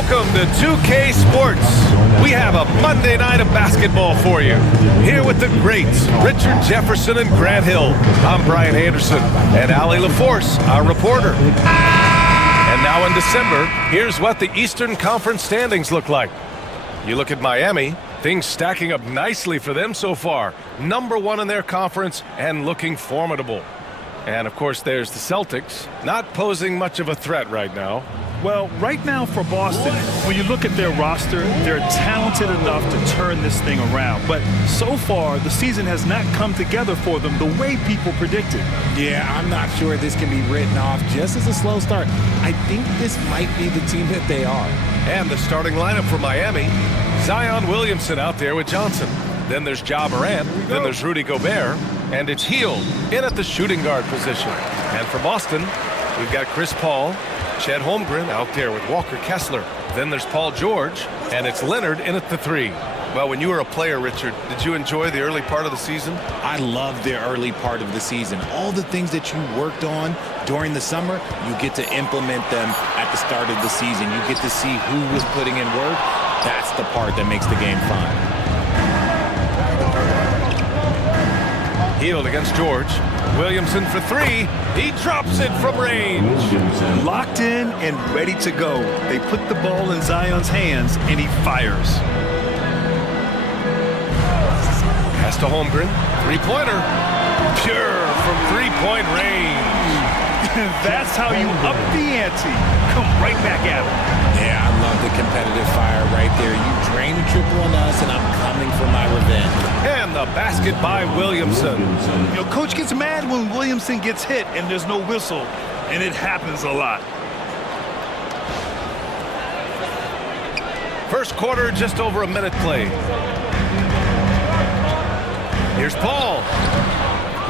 Welcome to 2K Sports. We have a Monday night of basketball for you. Here with the greats, Richard Jefferson and Grant Hill. I'm Brian Anderson, and Allie LaForce, our reporter. And now in December, here's what the Eastern Conference standings look like. You look at Miami, things stacking up nicely for them so far. #1 in their conference and looking formidable. And of course, there's the Celtics, not posing much of a threat right now. Well, right now for Boston, when you look at their roster, they're talented enough to turn this thing around. But so far, the season has not come together for them the way people predicted. Yeah, I'm not sure this can be written off just as a slow start. I think this might be the team that they are. And the starting lineup for Miami, Zion Williamson out there with Johnson. Then there's Ja Morant, then there's Rudy Gobert, and it's Hield in at the shooting guard position. And for Boston, we've got Chris Paul, Chet Holmgren out there with Walker Kessler. Then there's Paul George, and it's Leonard in at the 3. Well, when you were a player, Richard, did you enjoy the early part of the season? I loved the early part of the season. All the things that you worked on during the summer, you get to implement them at the start of the season. You get to see who was putting in work. That's the part that makes the game fun. Hield against George. Williamson for 3. He drops it from range. Locked in and ready to go. They put the ball in Zion's hands, and he fires. Pass to Holmgren. Three-pointer. Pure from three-point range. That's how you up the ante. Come right back at him. Yeah, I love the competitive fire right there. You drain a triple on us, and I'm coming for my revenge. And the basket by Williamson. You know, coach gets mad when Williamson gets hit and there's no whistle, and it happens a lot. First quarter, just over a minute played. Here's Paul.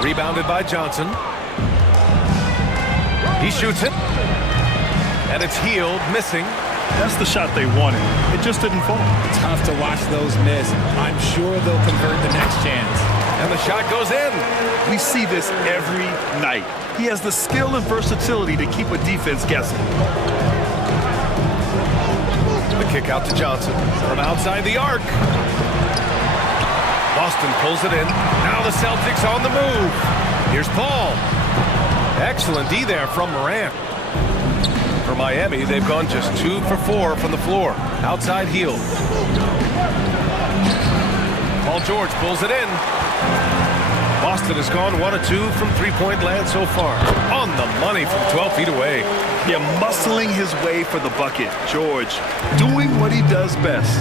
Rebounded by Johnson. He shoots it. And it's Hield missing. That's the shot they wanted. It just didn't fall. Tough to watch those miss. I'm sure they'll convert the next chance. And the shot goes in. We see this every night. He has the skill and versatility to keep a defense guessing. The kick out to Johnson from outside the arc. Boston pulls it in. Now the Celtics on the move. Here's Paul. Excellent D there from Morant. For Miami, they've gone just 2 for 4 from the floor. Outside Hield. Paul George pulls it in. Boston has gone 1 of 2 from three-point land so far. On the money from 12 feet away. Yeah, muscling his way for the bucket. George doing what he does best.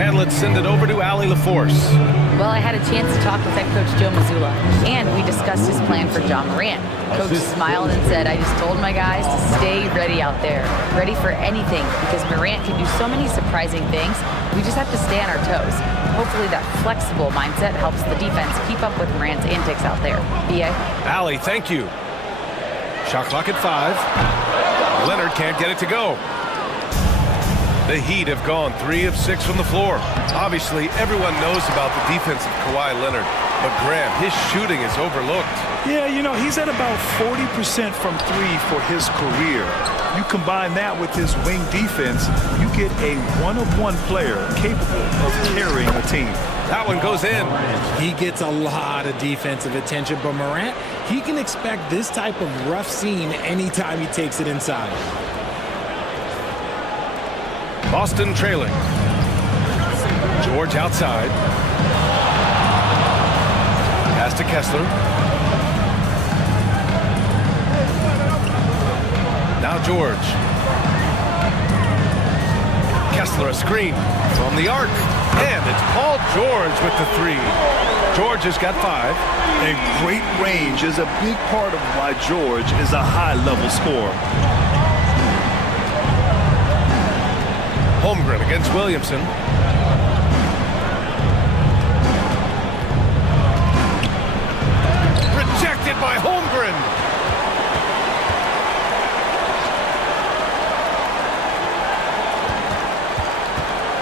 And let's send it over to Allie LaForce. Well, I had a chance to talk with head coach Joe Mazzulla, and we discussed his plan for Ja Morant. Coach smiled and said, I just told my guys to stay ready out there, ready for anything, because Morant can do so many surprising things. We just have to stay on our toes. Hopefully that flexible mindset helps the defense keep up with Morant's antics out there. B.A.? Allie, thank you. Shot clock at 5. Leonard can't get it to go. The Heat have gone 3 of 6 from the floor. Obviously, everyone knows about the defense of Kawhi Leonard, but Graham, his shooting is overlooked. Yeah, you know, he's at about 40% from 3 for his career. You combine that with his wing defense, you get a one-of-one player capable of carrying a team. That one goes in. He gets a lot of defensive attention, but Morant, he can expect this type of rough scene anytime he takes it inside. Boston trailing. George outside. Pass to Kessler. Now George. Kessler a screen from the arc. And it's Paul George with the 3. George has got 5. And great range is a big part of why George is a high-level scorer. Holmgren against Williamson. Rejected by Holmgren.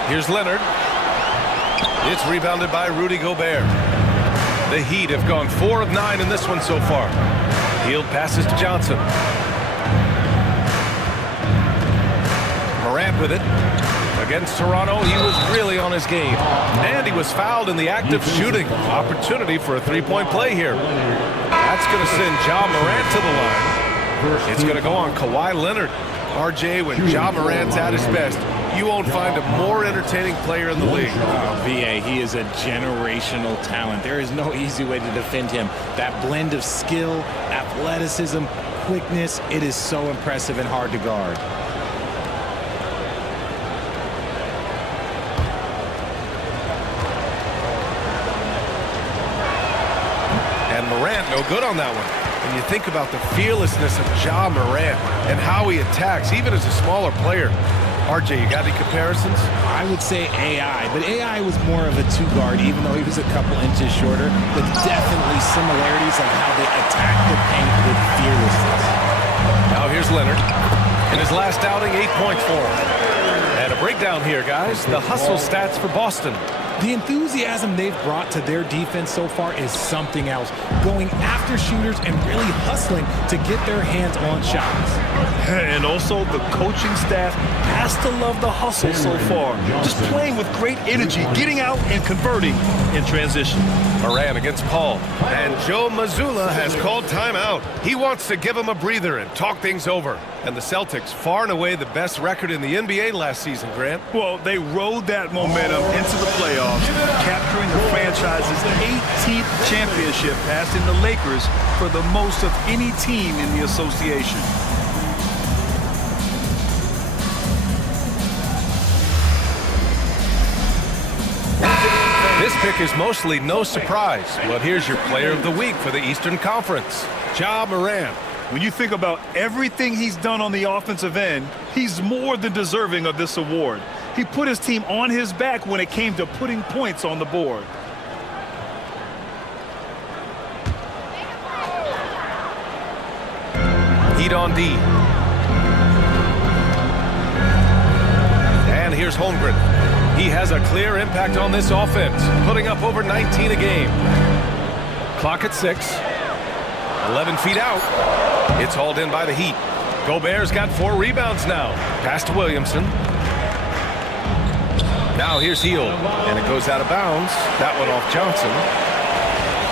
Here's Leonard. It's rebounded by Rudy Gobert. The Heat have gone 4 of 9 in this one so far. Hield passes to Johnson. Morant with it. Against Toronto, he was really on his game. And he was fouled in the act of shooting. Opportunity for a three-point play here. That's going to send Ja Morant to the line. It's going to go on Kawhi Leonard. RJ, when Ja Morant's at his best, you won't find a more entertaining player in the league. VA, he is a generational talent. There is no easy way to defend him. That blend of skill, athleticism, quickness, it is so impressive and hard to guard. And Morant, no good on that one. When you think about the fearlessness of Ja Morant and how he attacks, even as a smaller player. RJ, you got any comparisons? I would say AI, but AI was more of a two-guard, even though he was a couple inches shorter, but definitely similarities on how they attack the paint with fearlessness. Now here's Leonard. In his last outing, 8 points for him. And a breakdown here, guys. The hustle stats for Boston. The enthusiasm they've brought to their defense so far is something else. Going after shooters and really hustling to get their hands on shots. And also the coaching staff has to love the hustle so far. Just playing with great energy, getting out and converting in transition. Morant against Paul. And Joe Mazzulla has called timeout. He wants to give him a breather and talk things over. And the Celtics, far and away the best record in the NBA last season, Grant. Well, they rode that momentum into the playoffs, capturing the franchise's 18th championship, passing the Lakers for the most of any team in the association. This pick is mostly no surprise. Well, here's your player of the week for the Eastern Conference, Ja Morant. When you think about everything he's done on the offensive end, he's more than deserving of this award. He put his team on his back when it came to putting points on the board. Heat on D. And here's Holmgren. He has a clear impact on this offense, putting up over 19 a game. Clock at 6. 11 feet out. It's hauled in by the Heat. Gobert's got 4 rebounds now. Pass to Williamson. Now here's Hield, and it goes out of bounds. That one off Johnson.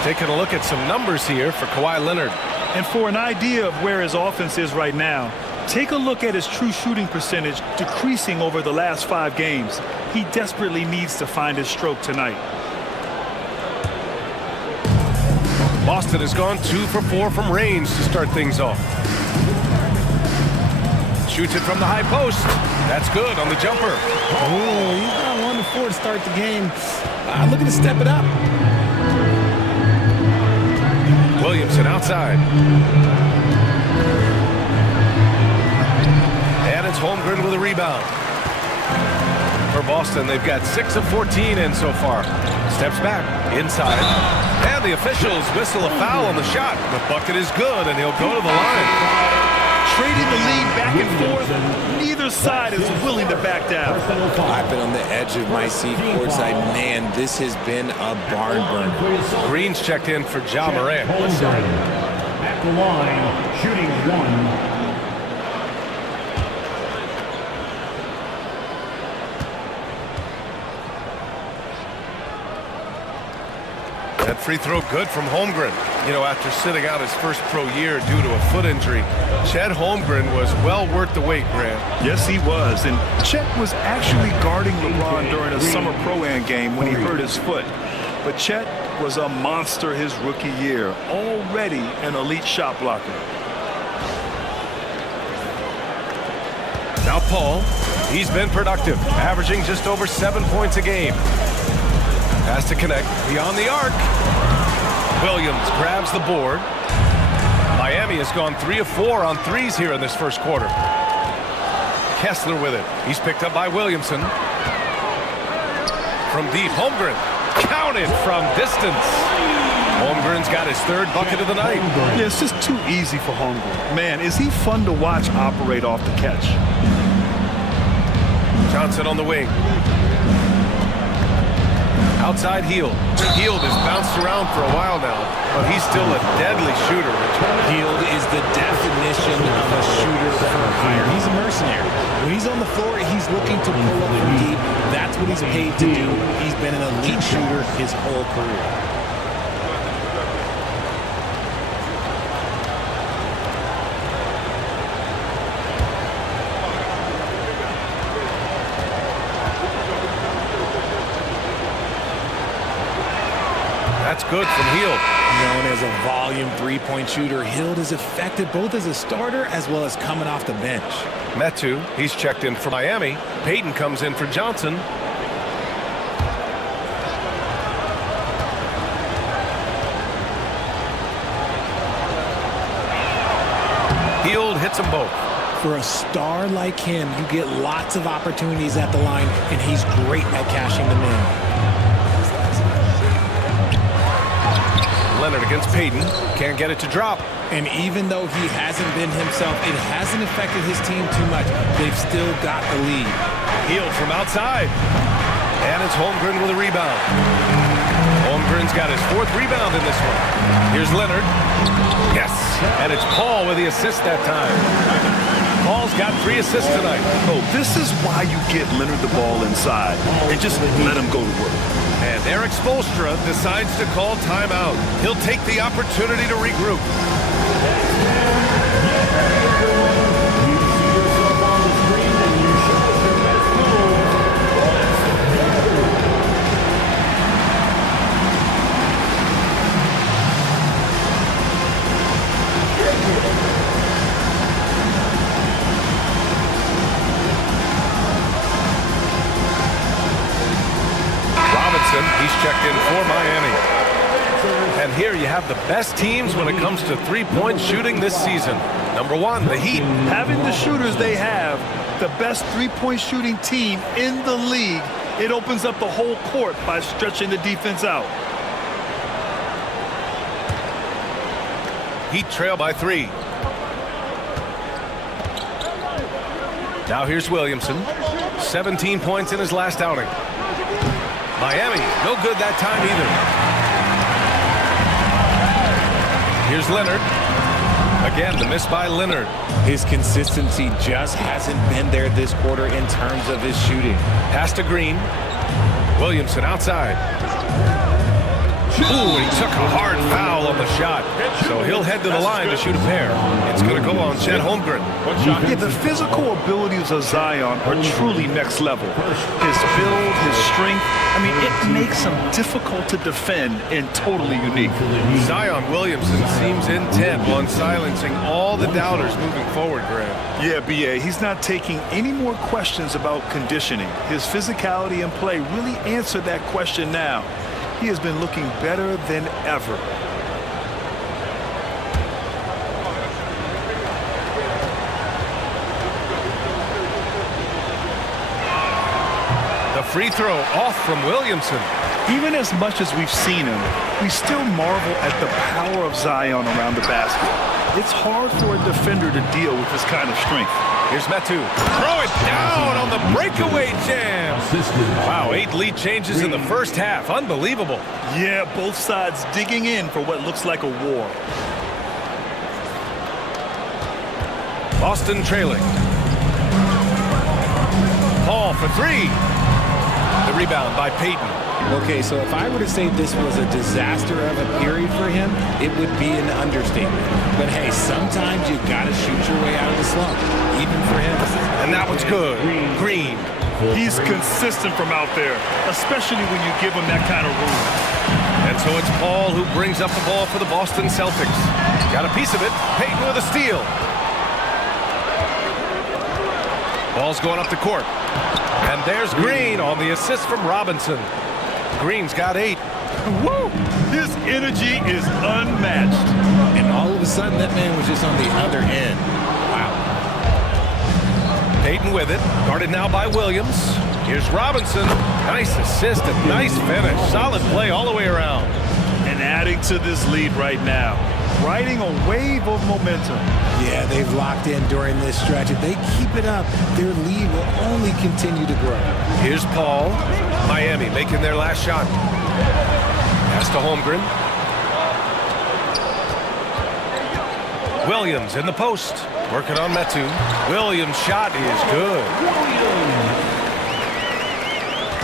Taking a look at some numbers here for Kawhi Leonard. And for an idea of where his offense is right now, take a look at his true shooting percentage decreasing over the last 5 games. He desperately needs to find his stroke tonight. Boston has gone 2 for 4 from range to start things off. Shoots it from the high post. That's good on the jumper. Oh, he's got 1 to 4 to start the game. Looking to step it up. Williamson outside. And it's Holmgren with a rebound. For Boston, they've got 6 of 14 in so far. Steps back, inside. And the officials whistle a foul on the shot. The bucket is good, and he'll go to the line. Trading the lead back and forth, neither side is willing to back down. I've been on the edge of my seat courtside. Man, this has been a barn burner. Green's checked in for Ja Morant. At the line, shooting 1. That free throw good from Holmgren. You know, after sitting out his first pro year due to a foot injury, Chet Holmgren was well worth the wait, Grant. Yes, he was. And Chet was actually guarding LeBron during a summer pro-am game when he hurt his foot. But Chet was a monster his rookie year, already an elite shot blocker. Now Paul, he's been productive, averaging just over 7 points a game. Has to connect beyond the arc. Williams grabs the board. Miami has gone 3 of 4 on threes here in this first quarter. Kessler with it. He's picked up by Williamson. From deep, Holmgren. Counted from distance. Holmgren's got his 3rd bucket of the night. Yeah, it's just too easy for Holmgren. Man, is he fun to watch operate off the catch. Johnson on the wing. Outside Hield. Hield has bounced around for a while now, but he's still a deadly shooter, Richard. Hield is the definition of a shooter for hire. He's a mercenary. When he's on the floor, he's looking to pull up from deep. That's what he's paid to do. He's been an elite shooter his whole career. That's good from Hield. Known as a volume three-point shooter, Hield is effective both as a starter as well as coming off the bench. Metu, he's checked in for Miami. Payton comes in for Johnson. Hield hits them both. For a star like him, you get lots of opportunities at the line, and he's great at cashing them in. Leonard against Payton. Can't get it to drop. And even though he hasn't been himself, it hasn't affected his team too much. They've still got the lead. Hield from outside. And it's Holmgren with a rebound. Holmgren's got his 4th rebound in this one. Here's Leonard. Yes. And it's Paul with the assist that time. Paul's got 3 assists tonight. Oh, this is why you get Leonard the ball inside and just let him go to work. And Eric Spoelstra decides to call timeout. He'll take the opportunity to regroup. You see yourself on the screen and you show us your best move. He's checked in for Miami. And here you have the best teams when it comes to three-point shooting this season. Number 1, the Heat. Having the shooters they have, the best three-point shooting team in the league, it opens up the whole court by stretching the defense out. Heat trail by 3. Now here's Williamson. 17 points in his last outing. Miami, no good that time either. Here's Leonard. Again, the miss by Leonard. His consistency just hasn't been there this quarter in terms of his shooting. Pass to Green. Williamson outside. Ooh, and he took a hard foul on the shot. So he'll head to the line to shoot a pair. It's going to go on Chet Holmgren. Yeah, the physical abilities of Zion are truly next level. His build, his strength, I mean, it makes him difficult to defend and totally unique. Zion Williamson seems intent on silencing all the doubters moving forward, Graham. Yeah, B.A., he's not taking any more questions about conditioning. His physicality and play really answer that question now. He has been looking better than ever. The free throw off from Williamson. Even as much as we've seen him, we still marvel at the power of Zion around the basket. It's hard for a defender to deal with this kind of strength. Here's Metu. Throw it down on the breakaway jam. Wow, 8 lead changes in the first half. Unbelievable. Yeah, both sides digging in for what looks like a war. Boston trailing. Paul for 3. The rebound by Payton. Okay, so if I were to say this was a disaster of a period for him, it would be an understatement. But hey, sometimes you gotta shoot your way out of the slump, even for him. And that one's good. Green. He's consistent from out there, especially when you give him that kind of room. And so it's Paul who brings up the ball for the Boston Celtics. Got a piece of it. Payton with a steal. Ball's going up the court. And there's Green on the assist from Robinson. Green's got 8. Woo! His energy is unmatched. And all of a sudden, that man was just on the other end. Wow. Payton with it. Guarded now by Williams. Here's Robinson. Nice assist and nice finish. Solid play all the way around. And adding to this lead right now. riding a wave of momentum. Yeah, they've locked in during this stretch. If they keep it up, their lead will only continue to grow. Here's Paul. Miami making their last shot. Pass to Holmgren. Williams in the post. Working on Metu. Williams' shot is good.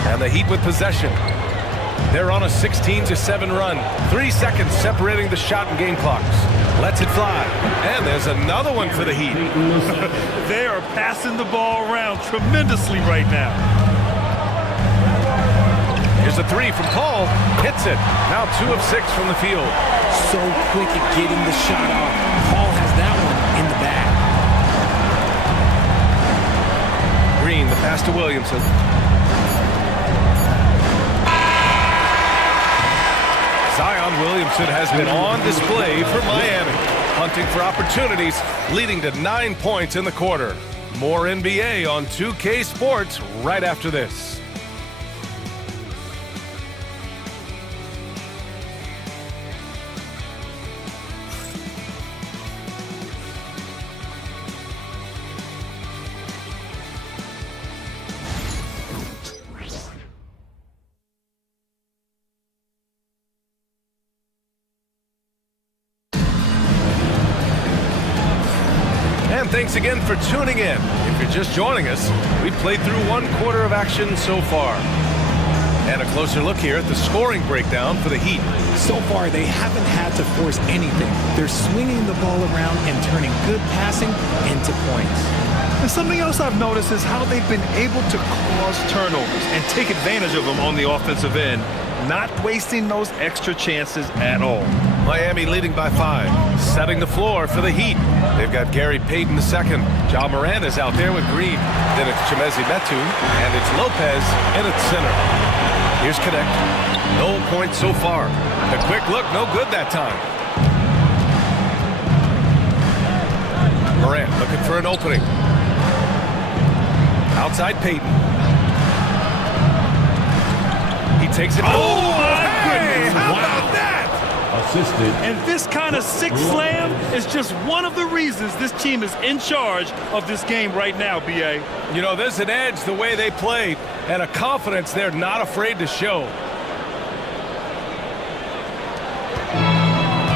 And the Heat with possession. They're on a 16-7 run. 3 seconds separating the shot and game clocks. Lets it fly. And there's another one for the Heat. They are passing the ball around tremendously right now. Here's a three from Paul. Hits it. Now 2 of 6 from the field. So quick at getting the shot off. Paul has that one in the bag. Green, the pass to Williamson. Zion Williamson has been on display for Miami, hunting for opportunities, leading to 9 points in the quarter. More NBA on 2K Sports right after this. And thanks again for tuning in. If you're just joining us, we've played through 1 quarter of action so far. And a closer look here at the scoring breakdown for the Heat. So far, they haven't had to force anything. They're swinging the ball around and turning good passing into points. And something else I've noticed is how they've been able to cause turnovers and take advantage of them on the offensive end, not wasting those extra chances at all. Miami leading by 5, setting the floor for the Heat. They've got Gary Payton II. Ja Morant is out there with Green. Then it's Chimezie Metu, and it's Lopez in its center. Here's Connect. No points so far. The quick look, no good that time. Morant looking for an opening. Outside Payton. He takes it. Oh, my goodness. How Wow. about that? Assisted. And this kind of sick slam is just one of the reasons this team is in charge of this game right now, B.A. You know, there's an edge the way they played and a confidence they're not afraid to show.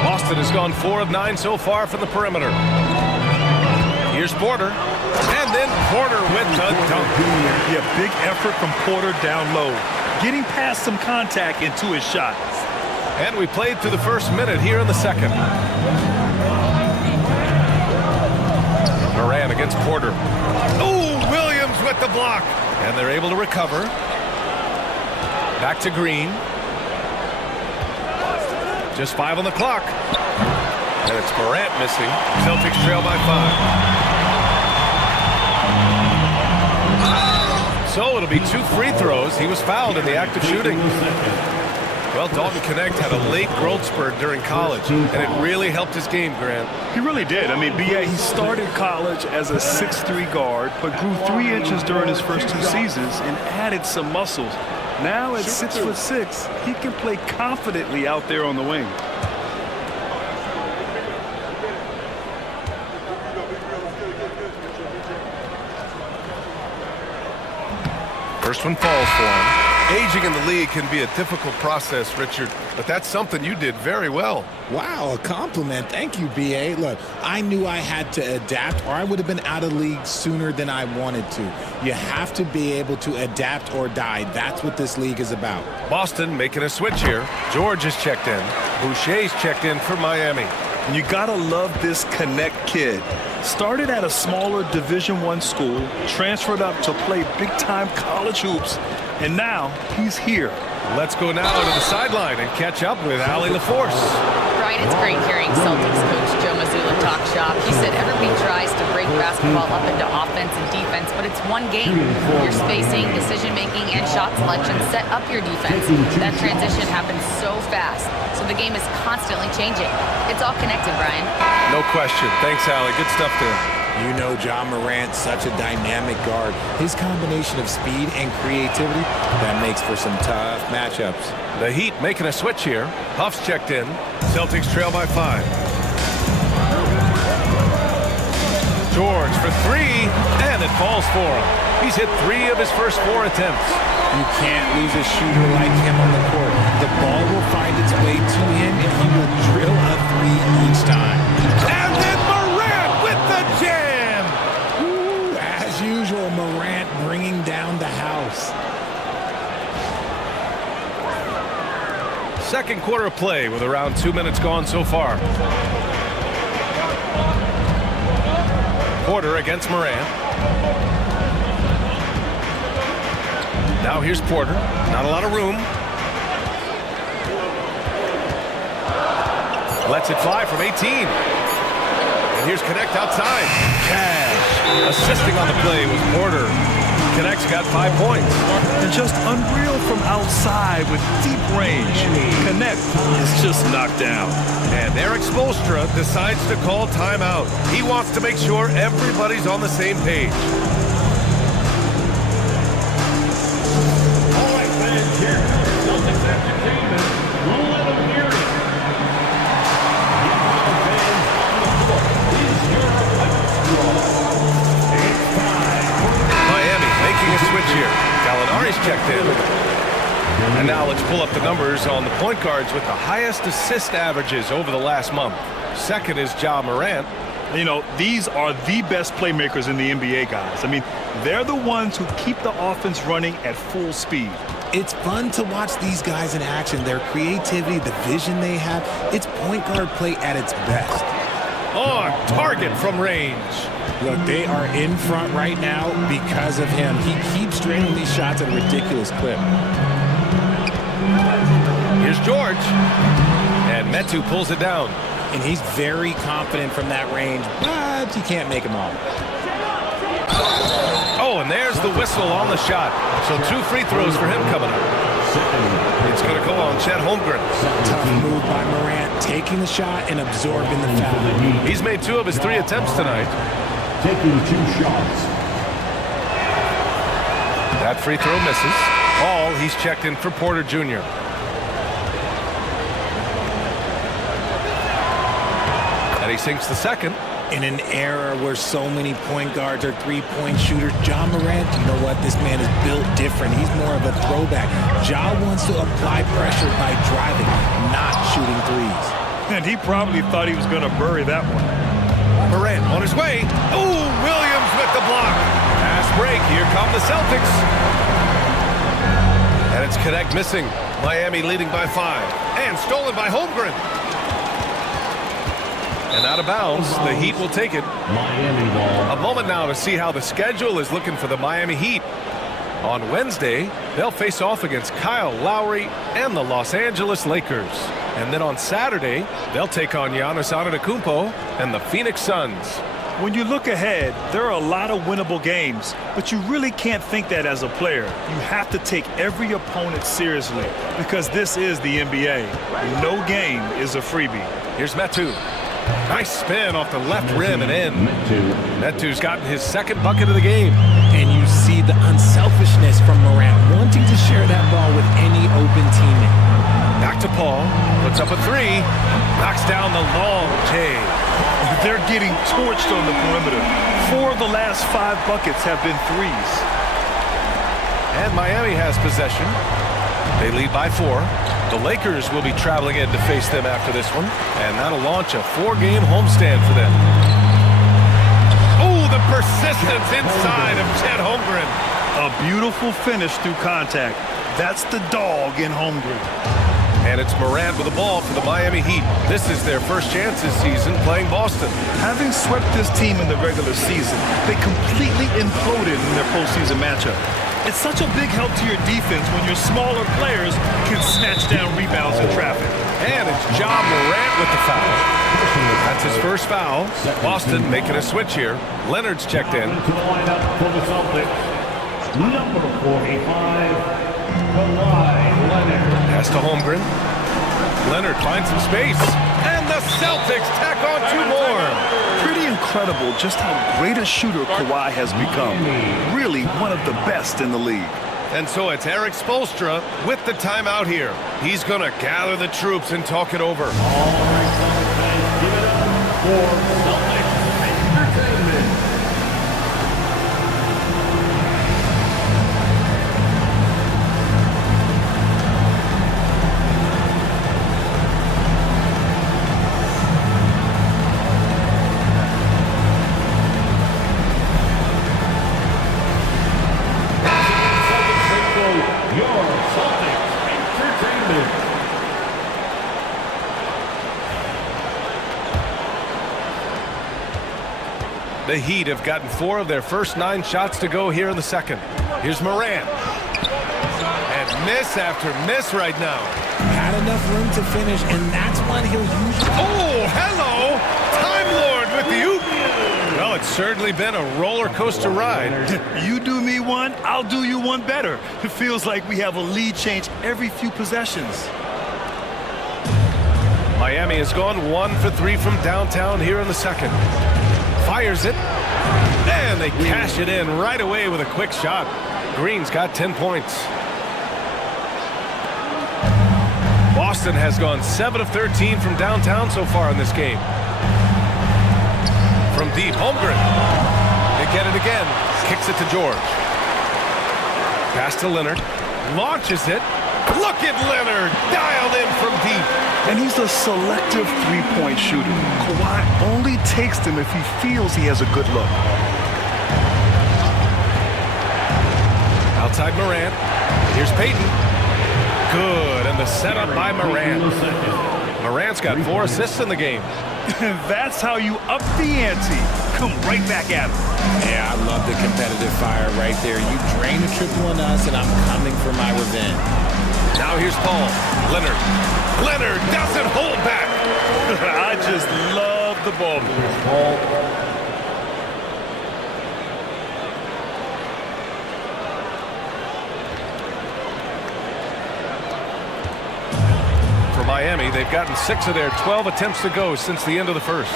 Boston has gone 4 of 9 so far from the perimeter. Here's Porter. And then Porter with the dunk. Yeah, big effort from Porter down low, getting past some contact into his shot. And we played through the first minute here in the second. Morant against Porter. Oh, Williams with the block. And they're able to recover. Back to Green. Just 5 on the clock. And it's Morant missing. Celtics trail by 5. So it'll be 2 free throws. He was fouled in the act of shooting. Well, Dalton Connect had a late growth spurt during college, and it really helped his game, Grant. He really did. I mean, B.A., he started college as a 6'3" guard, but grew 3 inches during his first 2 seasons and added some muscles. Now at 6'6", he can play confidently out there on the wing. First one falls for him. Aging in the league can be a difficult process, Richard, but that's something you did very well. Wow, a compliment. Thank you, B.A. Look, I knew I had to adapt or I would have been out of league sooner than I wanted to. You have to be able to adapt or die. That's what this league is about. Boston making a switch here. George is checked in. Boucher's checked in for Miami. You gotta love this Connect kid. Started at a smaller Division I school, transferred up to play big-time college hoops, and now he's here. Let's go now to the sideline and catch up with Allie LaForce. Brian, it's great hearing Celtics coach Joe Mazzulla talk shop. He said everybody tries to break basketball up into offense and defense, but it's one game. Your spacing, decision-making, and shot selection set up your defense. That transition happens so fast, so the game is constantly changing. It's all connected, Brian. No question. Thanks, Allie. Good stuff there. You know Ja Morant, such a dynamic guard. His combination of speed and creativity, that makes for some tough matchups. The Heat making a switch here. Puff's checked in. Celtics trail by 5. George for three, and it falls for him. He's hit 3 of his first 4 attempts. You can't lose a shooter like him on the court. The ball will find its way to him, and he will drill a 3 each time. And then Morant with the jam! Ooh, as usual, Morant bringing down the house. Second quarter of play with around 2 minutes gone so far. Porter against Morant. Now here's Porter. Not a lot of room. Lets it fly from 18. And here's Connect outside. Cash. Assisting on the play was Porter. Connect's got 5 points. And just unreal from outside with deep range. Connect is just knocked down. And Eric Spoelstra decides to call timeout. He wants to make sure everybody's on the same page. All right, fans, here at Celtics Entertainment, we'll let them hear it. Yeah, fans, on the floor is your Pipes Draw. It's time. Miami making a switch here. Gallinari's checked in. And now let's pull up the numbers on the point guards with the highest assist averages over the last month. Second is Ja Morant. You know, these are the best playmakers in the NBA, guys. I mean, they're the ones who keep the offense running at full speed. It's fun to watch these guys in action. Their creativity, the vision they have, it's point guard play at its best. On target from range. Look, they are in front right now because of him. He keeps draining these shots at a ridiculous clip. Here's George. And Metu pulls it down. And he's very confident from that range, but you can't make him all. Oh, and there's the whistle on the shot. So 2 free throws for him coming up. It's going to go on Chet Holmgren. Tough move by Morant, taking the shot and absorbing the foul. He's made 2 of his 3 attempts tonight. Taking 2 shots. That free throw misses. All he's checked in for Porter Jr. And he sinks the second. In an era where so many point guards are three-point shooters, Ja Morant, you know what? This man is built different. He's more of a throwback. Ja wants to apply pressure by driving, not shooting threes. And he probably thought he was going to bury that one. Morant on his way. Oh, Williams with the block. Pass break. Here come the Celtics. And it's Connect missing. Miami leading by 5. And stolen by Holmgren. And out of bounds, the Heat will take it. Miami ball. A moment now to see how the schedule is looking for the Miami Heat. On Wednesday, they'll face off against Kyle Lowry and the Los Angeles Lakers. And then on Saturday, they'll take on Giannis Antetokounmpo and the Phoenix Suns. When you look ahead, there are a lot of winnable games, but you really can't think that as a player. You have to take every opponent seriously because this is the NBA. No game is a freebie. Here's Metu. Nice spin off the left rim and in. Metu's gotten his second bucket of the game. And you see the unselfishness from Morant, wanting to share that ball with any open teammate. Back to Paul. Puts up a 3. Knocks down the long J. They're getting torched on the perimeter. 4 of the last 5 buckets have been threes. And Miami has possession. They lead by 4. The Lakers will be traveling in to face them after this one. And that'll launch a 4-game homestand for them. Oh, the persistence inside of Chet Holmgren. A beautiful finish through contact. That's the dog in Holmgren. And it's Morant with the ball for the Miami Heat. This is their first chance this season playing Boston. Having swept this team in the regular season, they completely imploded in their postseason matchup. It's such a big help to your defense when your smaller players can snatch down rebounds in traffic. And it's Ja Morant with the foul. That's his first foul. Boston making a switch here. Leonard's checked in. To the lineup for the Celtics, number 45, Kawhi Leonard. Pass to Holmgren. Leonard finds some space. And the Celtics tack on 2 more. Pretty incredible just how great a shooter Kawhi has become. Really one of the best in the league. And so it's Eric Spoelstra with the timeout here. He's going to gather the troops and talk it over. All right, Celtics fans, give it up for Celtics Entertainment. The Heat have gotten 4 of their first 9 shots to go here in the second. Here's Morant. And miss after miss right now. Had enough room to finish, and that's when he'll use. Oh, hello! Time Lord with the oop. Well, it's certainly been a roller coaster ride. You do me one, I'll do you one better. It feels like we have a lead change every few possessions. Miami has gone 1 for 3 from downtown here in the second. Fires it. And they cash it in right away with a quick shot. Green's got 10 points. Boston has gone 7 of 13 from downtown so far in this game. From deep, Holmgren. They get it again. Kicks it to George. Pass to Leonard. Launches it. Look at Leonard. Dialed in from deep. And he's a selective three-point shooter. Kawhi only takes them if he feels he has a good look. Outside Morant. Here's Payton. Good. And the setup by Morant. Morant's got 4 assists in the game. That's how you up the ante. Come right back at him. Yeah, I love the competitive fire right there. You drain a triple on us, and I'm coming for my revenge. Now here's Paul. Leonard. Leonard doesn't hold back. I just love the ball. For Miami, they've gotten 6 of their 12 attempts to go since the end of the first.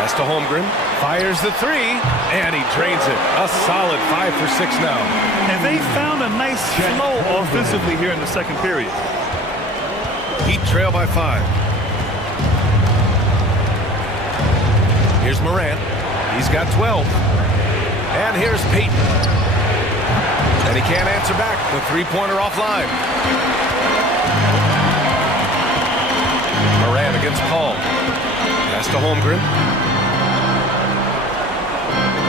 Pass to Holmgren. Fires the 3, and he drains it. A solid 5 for 6 now. And they found a nice flow offensively here in the second period. Heat trail by 5. Here's Morant. He's got 12. And here's Payton. And he can't answer back. The three-pointer offline. Morant against Paul. Pass to Holmgren.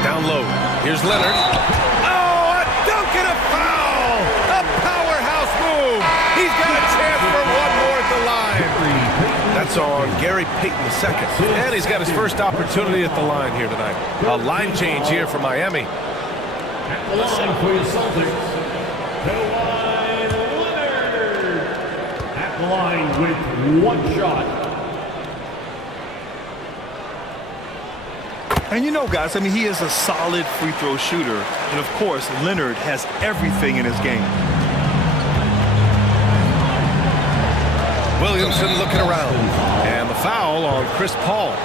Down low. Here's Leonard. Oh, a dunk and a foul! A powerhouse move! He's got a chance for one more at the line. That's on Gary Payton II. And he's got his first opportunity at the line here tonight. A line change here for Miami. At the line for your Celtics, Kawhi Leonard. At the line with 1 shot. And you know, guys, I mean, he is a solid free throw shooter. And, of course, Leonard has everything in his game. Williamson looking around. And the foul on Chris Paul.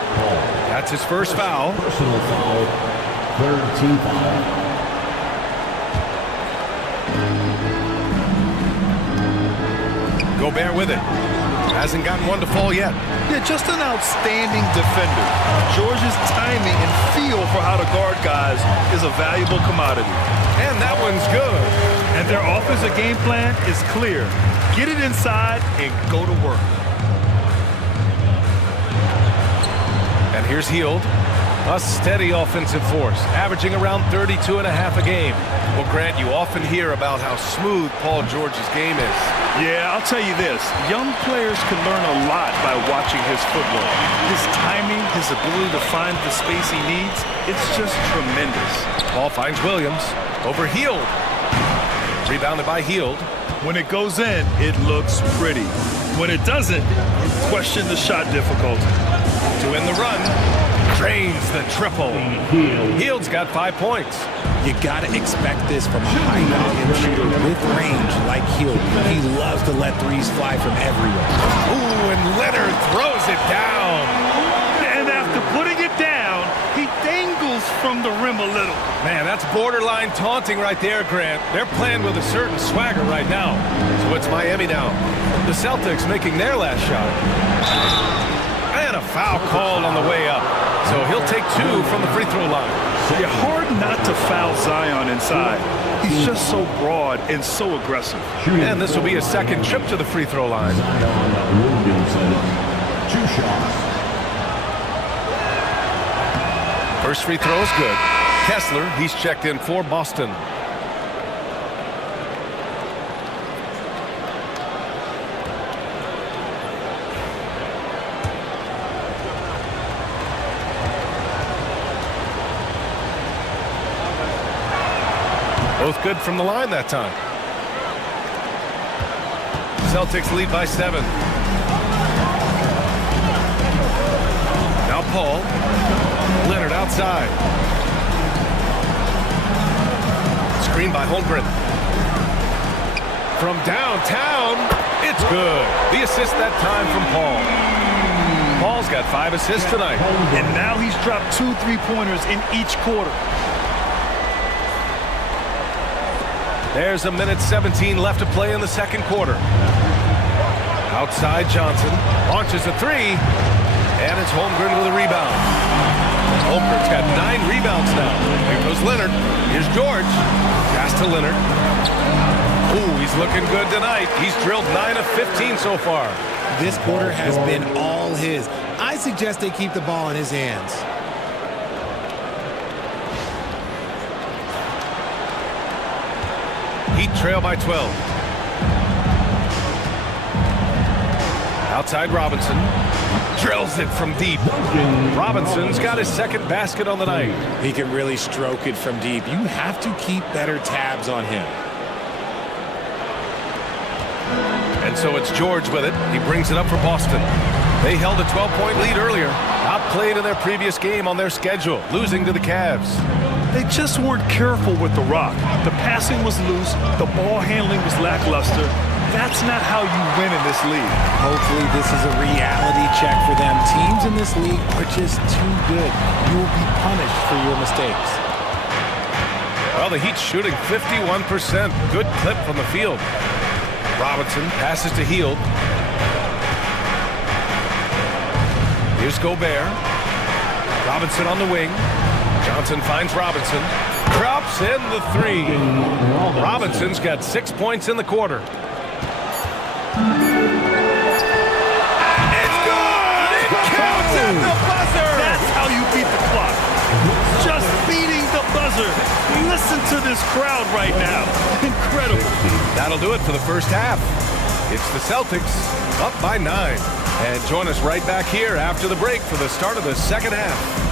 That's his first foul. Personal foul, 3rd team foul. Gobert with it. Hasn't gotten one to fall yet. Yeah, just an outstanding defender. George's timing and feel for how to guard guys is a valuable commodity. And that one's good. And their offensive game plan is clear. Get it inside and go to work. And here's Hield. A steady offensive force, averaging around 32 and a half a game. Well, Grant, you often hear about how smooth Paul George's game is. Yeah, I'll tell you this. Young players can learn a lot by watching his footwork. His timing, his ability to find the space he needs, it's just tremendous. Paul finds Williams over Hield. Rebounded by Hield. When it goes in, it looks pretty. When it doesn't, question the shot difficulty. To end the run. Drains the triple. Hield's got 5 points. You got to expect this from a high-volume shooter with range like Hield. He loves to let threes fly from everywhere. Ooh, and Leonard throws it down. And after putting it down, he dangles from the rim a little. Man, that's borderline taunting right there, Grant. They're playing with a certain swagger right now. So it's Miami now. The Celtics making their last shot. And a foul called on the way up. So he'll take 2 from the free throw line. Yeah, hard not to foul Zion inside. He's just so broad and so aggressive. And this will be a second trip to the free throw line. Zion Williamson, 2 shots. First free throw is good. Kessler, he's checked in for Boston. Both good from the line that time. Celtics lead by 7. Now Paul. Leonard outside. Screen by Holmgren. From downtown, it's good. The assist that time from Paul. Paul's got 5 assists tonight. And now he's dropped 2 3-pointers in each quarter. There's 1:17 left to play in the second quarter. Outside Johnson. Launches a 3. And it's Holmgren with a rebound. Holmgren's got 9 rebounds now. Here goes Leonard. Here's George. Pass to Leonard. Ooh, he's looking good tonight. He's drilled 9 of 15 so far. This quarter has been all his. I suggest they keep the ball in his hands. Heat trail by 12. Outside Robinson. Drills it from deep. Robinson's got his second basket on the night. He can really stroke it from deep. You have to keep better tabs on him. And so it's George with it. He brings it up for Boston. They held a 12-point lead earlier. Outplayed in their previous game on their schedule, losing to the Cavs. They just weren't careful with the rock. The passing was loose. The ball handling was lackluster. That's not how you win in this league. Hopefully this is a reality check for them. Teams in this league are just too good. You will be punished for your mistakes. Well, the Heat's shooting 51%. Good clip from the field. Robinson passes to Hield. Here's Gobert. Robinson on the wing. Johnson finds Robinson. Drops in the 3. Robinson's got 6 points in the quarter. It's good! It counts at the buzzer! That's how you beat the clock. Just beating the buzzer. Listen to this crowd right now. Incredible. That'll do it for the first half. It's the Celtics up by 9. And join us right back here after the break for the start of the second half.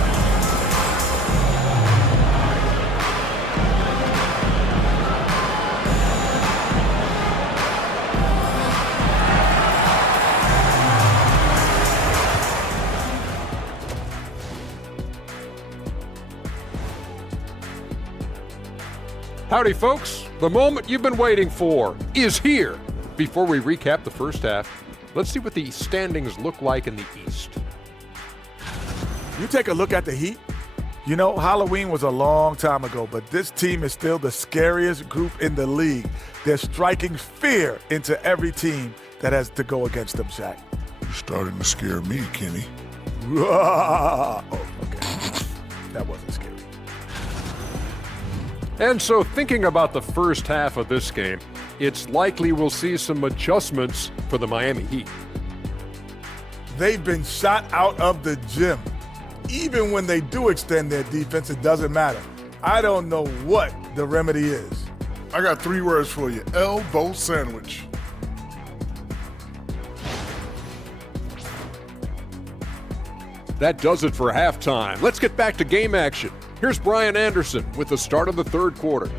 Howdy, folks. The moment you've been waiting for is here. Before we recap the first half, let's see what the standings look like in the East. You take a look at the Heat. You know, Halloween was a long time ago, but this team is still the scariest group in the league. They're striking fear into every team that has to go against them, Shaq. You're starting to scare me, Kenny. Oh, okay. That wasn't scary. And so thinking about the first half of this game, it's likely we'll see some adjustments for the Miami Heat. They've been shot out of the gym. Even when they do extend their defense, it doesn't matter. I don't know what the remedy is. I got 3 words for you. Elbow sandwich. That does it for halftime. Let's get back to game action. Here's Brian Anderson with the start of the third quarter.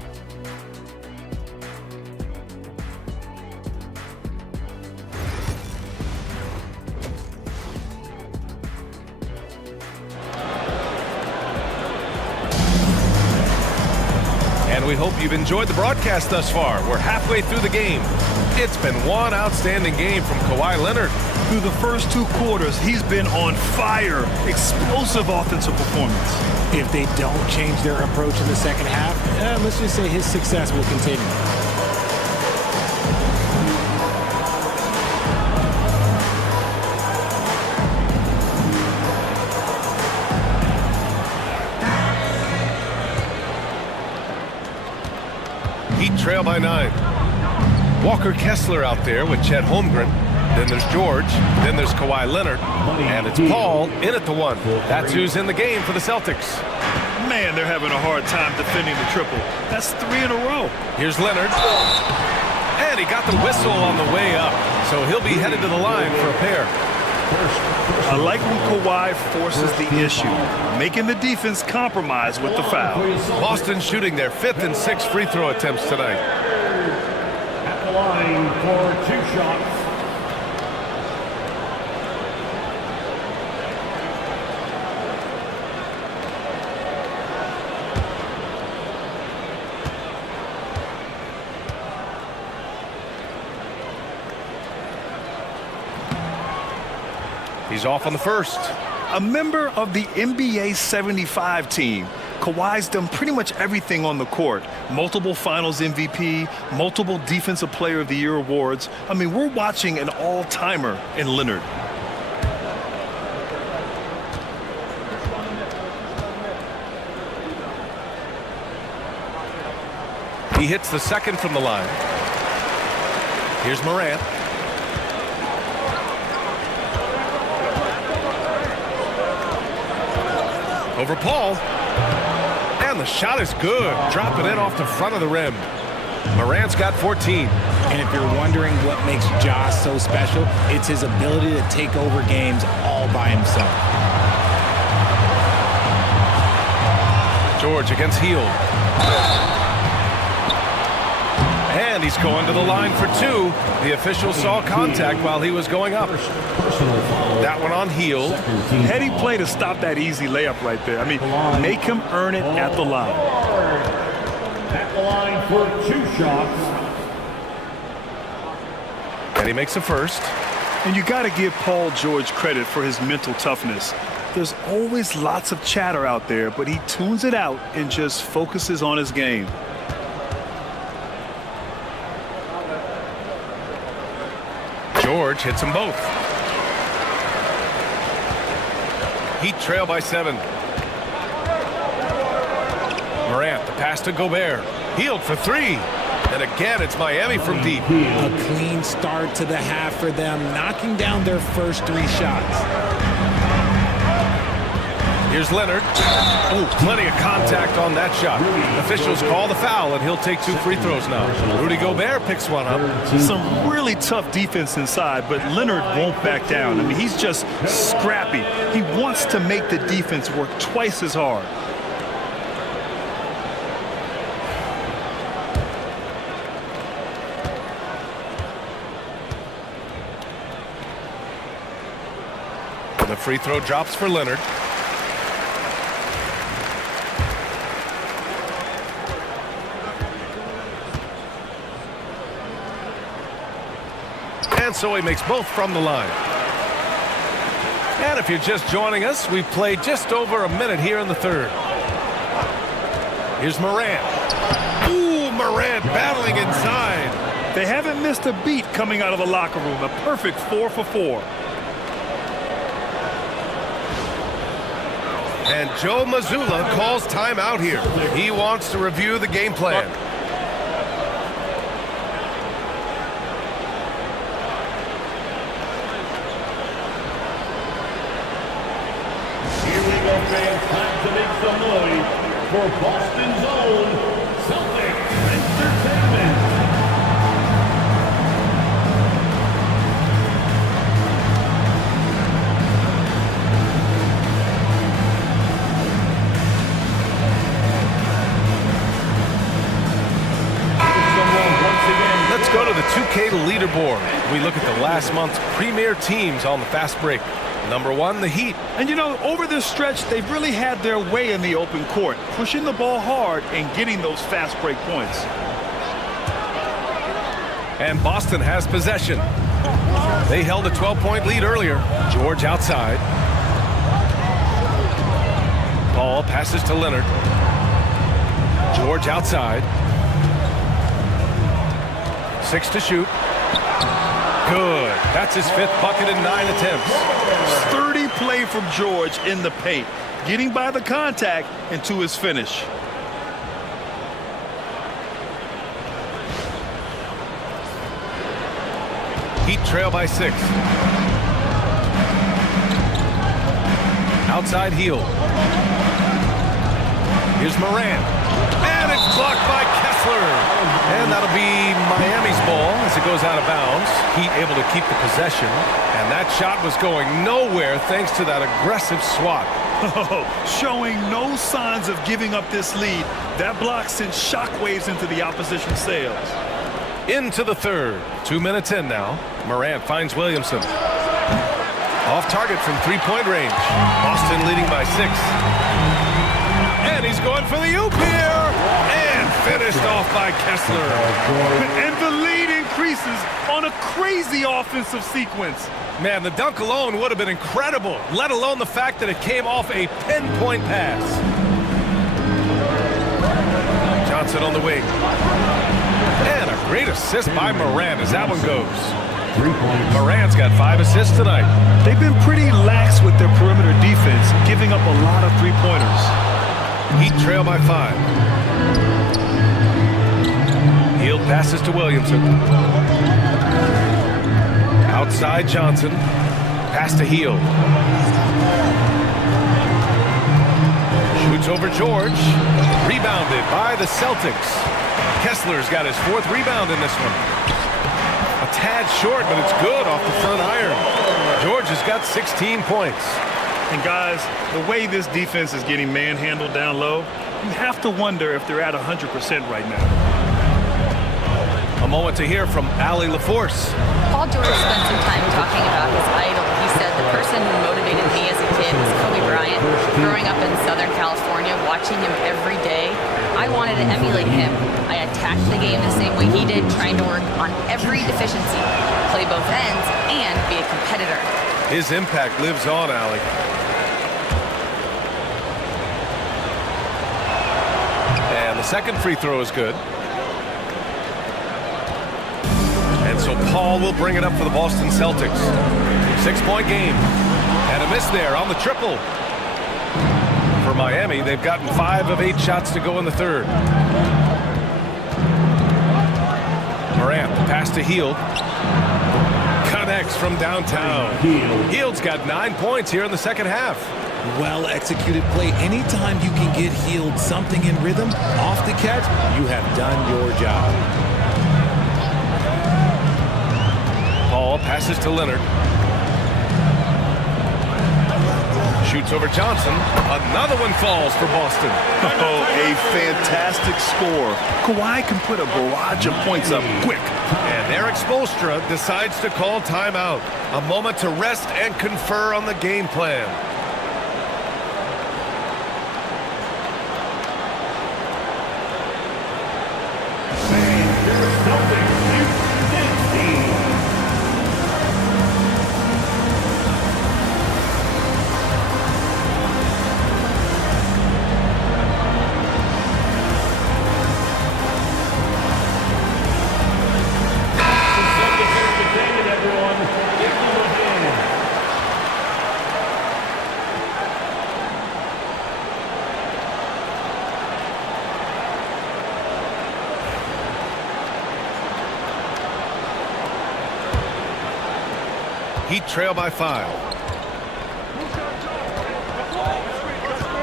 And we hope you've enjoyed the broadcast thus far. We're halfway through the game. It's been one outstanding game from Kawhi Leonard. Through the first 2 quarters, he's been on fire. Explosive offensive performance. If they don't change their approach in the second half, let's just say his success will continue. Heat trail by 9. Walker Kessler out there with Chet Holmgren. Then there's George. Then there's Kawhi Leonard. And it's Paul in at the 1. That's who's in the game for the Celtics. Man, they're having a hard time defending the triple. That's 3 in a row. Here's Leonard. And he got the whistle on the way up. So he'll be headed to the line for a pair. I like when Kawhi forces the issue, making the defense compromise with the foul. Boston shooting their 5th and 6th free throw attempts tonight. At the line for 2 shots. He's off on the first. A member of the NBA 75 team, Kawhi's done pretty much everything on the court. Multiple Finals MVP, multiple Defensive Player of the Year awards. I mean, we're watching an all-timer in Leonard. He hits the second from the line. Here's Morant. Over Paul. And the shot is good. Dropping it off the front of the rim. Morant's got 14. And if you're wondering what makes Josh so special, it's his ability to take over games all by himself. George against Hield. And he's going to the line for 2. The official saw contact while he was going up. That one on Hield. Heady play to stop that easy layup right there. I mean, make him earn it at the line. At the line for 2 shots. And he makes the first. And you got to give Paul George credit for his mental toughness. There's always lots of chatter out there, but he tunes it out and just focuses on his game. George hits them both. Heat trail by 7. Morant, the pass to Gobert. Hield for 3. And again, it's Miami from deep. A clean start to the half for them, knocking down their first 3 shots. Here's Leonard. Oh, plenty of contact on that shot. Officials call the foul, and he'll take 2 free throws now. Rudy Gobert picks one up. Some really tough defense inside, but Leonard won't back down. I mean, he's just scrappy. He wants to make the defense work twice as hard. The free throw drops for Leonard. And so he makes both from the line. And if you're just joining us, we've played just over a minute here in the 3rd. Here's Morant. Ooh, Morant battling inside. They haven't missed a beat coming out of the locker room. A perfect 4 for 4. And Joe Mazzulla calls timeout here. He wants to review the game plan. Here we go, fans. Time to make some noise for Boston's own Celtics Entertainment. Let's go to the 2K leaderboard. We look at the last month's premier teams on the fast break. Number 1, the Heat. And you know, over this stretch, they've really had their way in the open court, pushing the ball hard and getting those fast break points. And Boston has possession. They held a 12-point lead earlier. George outside. Paul passes to Leonard. George outside. 6 to shoot. Good. That's his 5th bucket in 9 attempts. Sturdy play from George in the paint, getting by the contact and to his finish. Heat trail by 6. Outside Hield. Here's Morant. And it's blocked by Kessler. And that'll be Miami's ball as it goes out of bounds. Heat able to keep the possession. And that shot was going nowhere thanks to that aggressive swat. Showing no signs of giving up this lead. That block sent shockwaves into the opposition sails. Into the third. 2 minutes in now. Morant finds Williamson. Off target from three-point range. Boston leading by 6. And he's going for the oop here. And finished off by Kessler. And the lead increases on a crazy offensive sequence. Man, the dunk alone would have been incredible, let alone the fact that it came off a pinpoint pass. Johnson on the wing. And a great assist by Morant as that one goes. Morant's got 5 assists tonight. They've been pretty lax with their perimeter defense, giving up a lot of three-pointers. Heat trail by 5. Hield passes to Williamson. Outside Johnson. Pass to Hield. Shoots over George. Rebounded by the Celtics. Kessler's got his 4th rebound in this one. A tad short, but it's good off the front iron. George has got 16 points. And guys, the way this defense is getting manhandled down low, you have to wonder if they're at 100% right now. A moment to hear from Allie LaForce. Paul George spent some time talking about his idol. He said, the person who motivated me as a kid was Kobe Bryant. Growing up in Southern California, watching him every day, I wanted to emulate him. I attacked the game the same way he did, trying to work on every deficiency, play both ends, and be a competitor. His impact lives on, Allie. And the second free throw is good. And so Paul will bring it up for the Boston Celtics. 6-point game. And a miss there on the triple. For Miami, they've gotten 5 of 8 shots to go in the third. Morant, pass to Hield. Connects from downtown. Hield's got 9 points here in the second half. Well-executed play. Anytime you can get Hield something in rhythm off the catch, you have done your job. Paul passes to Leonard. Shoots over Johnson. Another one falls for Boston. Oh, a fantastic score. Kawhi can put a barrage of points up quick. And Eric Spoelstra decides to call timeout. A moment to rest and confer on the game plan. Heat trail by 5.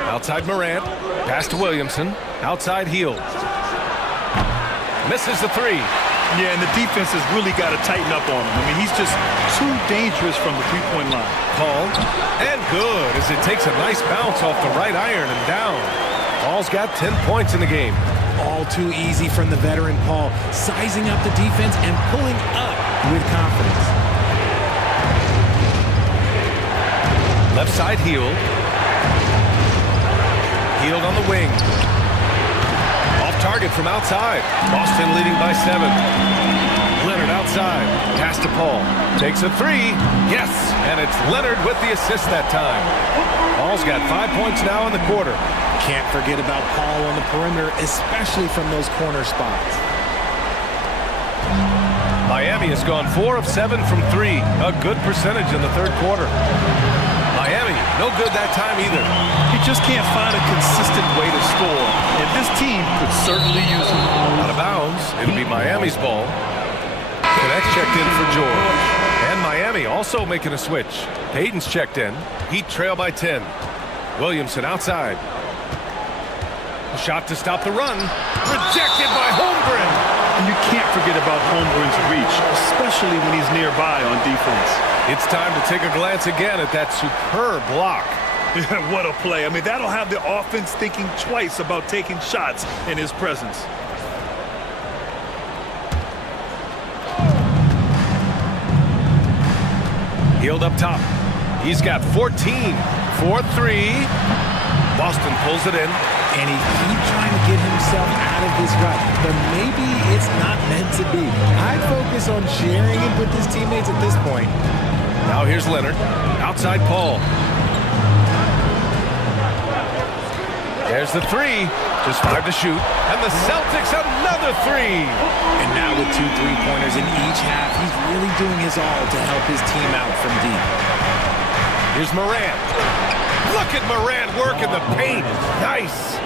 Outside Morant. Pass to Williamson. Outside Hield. Misses the 3. Yeah, and the defense has really got to tighten up on him. I mean, he's just too dangerous from the three-point line. Called. And good as it takes a nice bounce off the right iron and down. Paul's got 10 points in the game. All too easy from the veteran Paul, sizing up the defense and pulling up with confidence. Left side Hield. Hield on the wing. Off target from outside. Boston leading by 7. Leonard outside. Pass to Paul. Takes a 3. Yes! And it's Leonard with the assist that time. Paul's got 5 points now in the quarter. Can't forget about Paul on the perimeter, especially from those corner spots. Miami has gone 4 of 7 from 3. A good percentage in the third quarter. Miami, no good that time either. He just can't find a consistent way to score, and this team could certainly use him. Out of bounds, it'll be Miami's ball. Connects checked in for George. And Miami also making a switch. Payton's checked in. Heat trail by 10. Williamson outside. A shot to stop the run. Rejected by Holmgren. And you can't forget about Holmgren's reach. nearby on defense. It's time to take a glance again at that superb block. What a play. I mean, that'll have the offense thinking twice about taking shots in his presence. Healed up top. He's got 14 for 3. Boston pulls it in. And he keeps trying to get himself out of this rut, but maybe it's not meant to be. I'd focus on sharing it with his teammates at this point. Now here's Leonard. Outside Paul. There's the 3. Just 5 to shoot. And the Celtics another 3. And now with 2 3-pointers in each half, he's really doing his all to help his team out from deep. Here's Morant. Look at Morant work in the paint. Nice.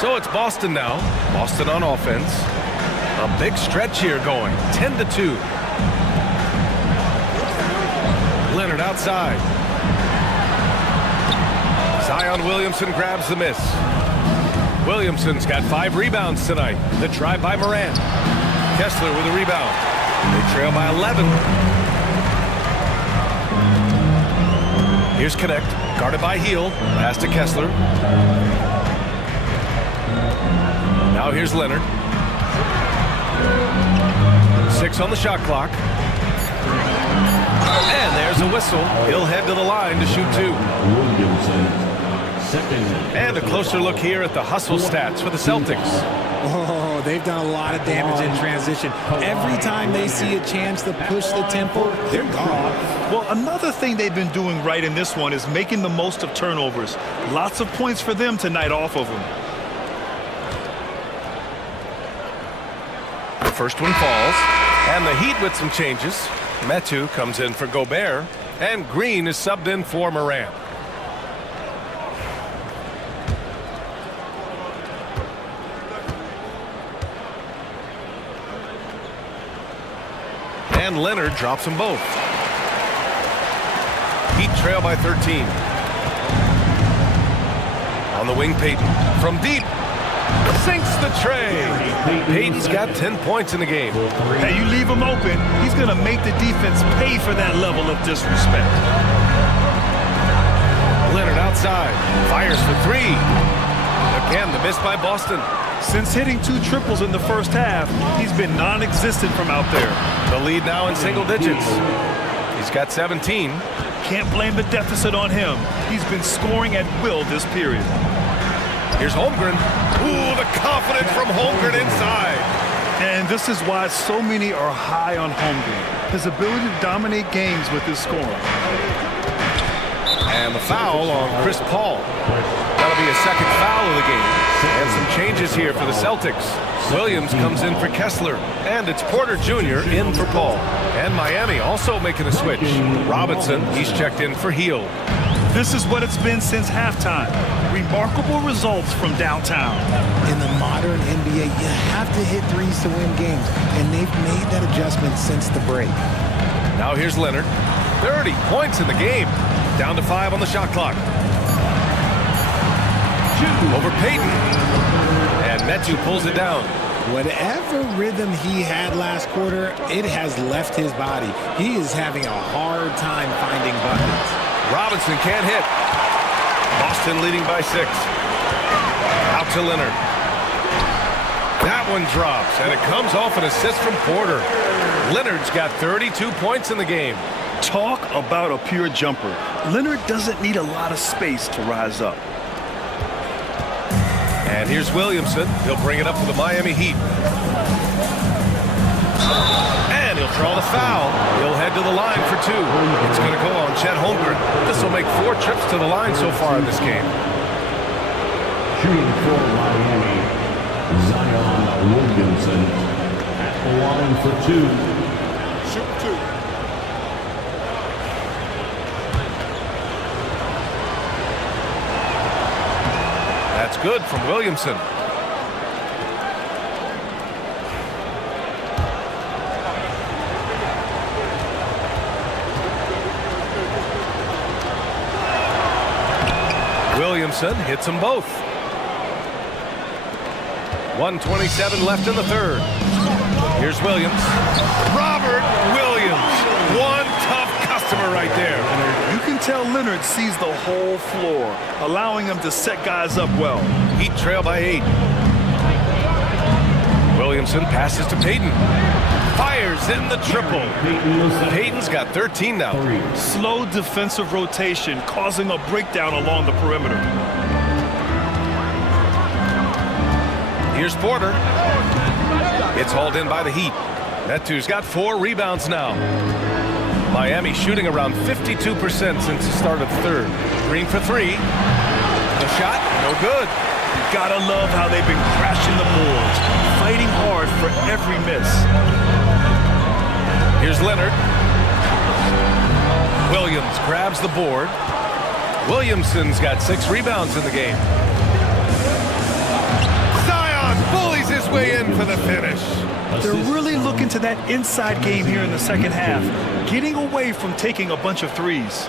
So it's Boston now. Boston on offense. A big stretch here going. 10-2. Leonard outside. Zion Williamson grabs the miss. Williamson's got 5 rebounds tonight. The try by Morant. Kessler with a rebound. They trail by 11. Here's Connect. Guarded by Heel. Pass to Kessler. Now here's Leonard. 6 on the shot clock. And there's a whistle. He'll head to the line to shoot 2. And a closer look here at the hustle stats for the Celtics. Oh, they've done a lot of damage in transition. Every time they see a chance to push the tempo, they're gone. Well, another thing they've been doing right in this one is making the most of turnovers. Lots of points for them tonight off of them. The first one falls. And the Heat with some changes. Metu comes in for Gobert. And Green is subbed in for Morant. And Leonard drops them both. Heat trail by 13. On the wing, Payton. From deep. Sinks the tray. Payton's got 10 points in the game. Hey, you leave him open, he's going to make the defense pay for that level of disrespect. Leonard outside. Fires for 3. Again, the miss by Boston. Since hitting 2 triples in the first half, he's been non-existent from out there. The lead now in single digits. He's got 17. Can't blame the deficit on him. He's been scoring at will this period. Here's Holmgren. Ooh, the confidence from Holmgren inside. And this is why so many are high on Holmgren. His ability to dominate games with his scoring. And the foul on Chris Paul. That'll be a second foul of the game. And some changes here for the Celtics. Williams comes in for Kessler. And it's Porter Jr. in for Paul. And Miami also making a switch. Robinson, he's checked in for Heel. This is what it's been since halftime. Remarkable results from downtown. In the modern NBA, you have to hit threes to win games, and they've made that adjustment since the break. Now here's Leonard. 30 points in the game. Down to 5 on the shot clock. Over Payton. And Metu pulls it down. Whatever rhythm he had last quarter, it has left his body. He is having a hard time finding buckets. Robinson can't hit. Boston leading by 6. Out to Leonard. That one drops, and it comes off an assist from Porter. Leonard's got 32 points in the game. Talk about a pure jumper. Leonard doesn't need a lot of space to rise up. And here's Williamson. He'll bring it up for the Miami Heat. And he'll draw the foul. He'll head to the line for 2. It's going to go on Chet Holmgren. This will make 4 trips to the line so far in this game. Shooting for Miami, Zion Williamson at the line for 2. Shoot 2. That's good from Williamson. Williamson hits them both. 1:27 left in the third. Here's Williams. Robert Williams. One tough customer right there. You can tell Leonard sees the whole floor, allowing him to set guys up well. Heat trail by 8. Williamson passes to Payton. Fires in the triple. Payton's got 13 now. Slow defensive rotation causing a breakdown along the perimeter. Here's Porter. It's hauled in by the Heat. Metu's got 4 rebounds now. Miami shooting around 52% since the start of the third. Green for 3. The shot, no good. You gotta love how they've been crashing the boards, fighting hard for every miss. Here's Leonard. Williams grabs the board. Williamson's got 6 rebounds in the game. Zion bullies his way in for the finish. They're really looking to that inside game here in the second half, getting away from taking a bunch of threes.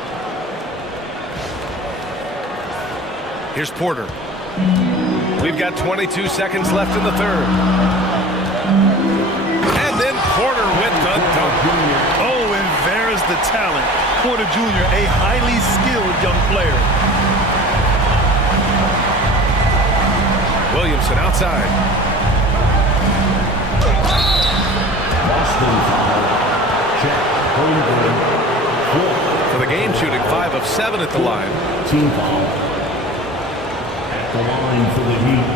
Here's Porter. We've got 22 seconds left in the third. And then Porter with the dunk. Oh, and there's the talent. Porter Jr., a highly skilled young player. Williamson outside. Boston foul. Chet Holmgren. For the game, shooting 5 of 7 at the line. Team foul. At the line for the Heat,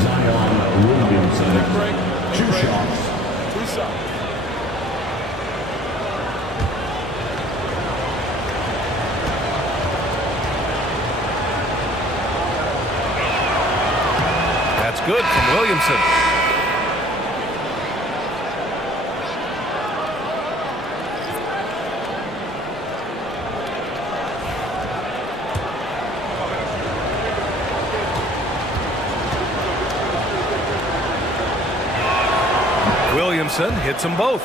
Zion Williamson. 2 shots. That's good from Williamson. Williamson hits them both.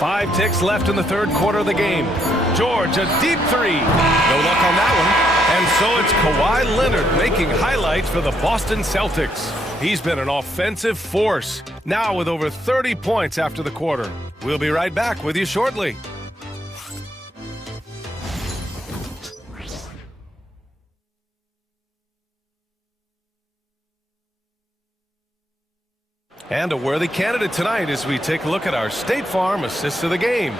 5 ticks left in the third quarter of the game. George, a deep 3. No luck on that one. And so it's Kawhi Leonard making highlights for the Boston Celtics. He's been an offensive force, now with over 30 points after the quarter. We'll be right back with you shortly. And a worthy candidate tonight as we take a look at our State Farm assist of the game.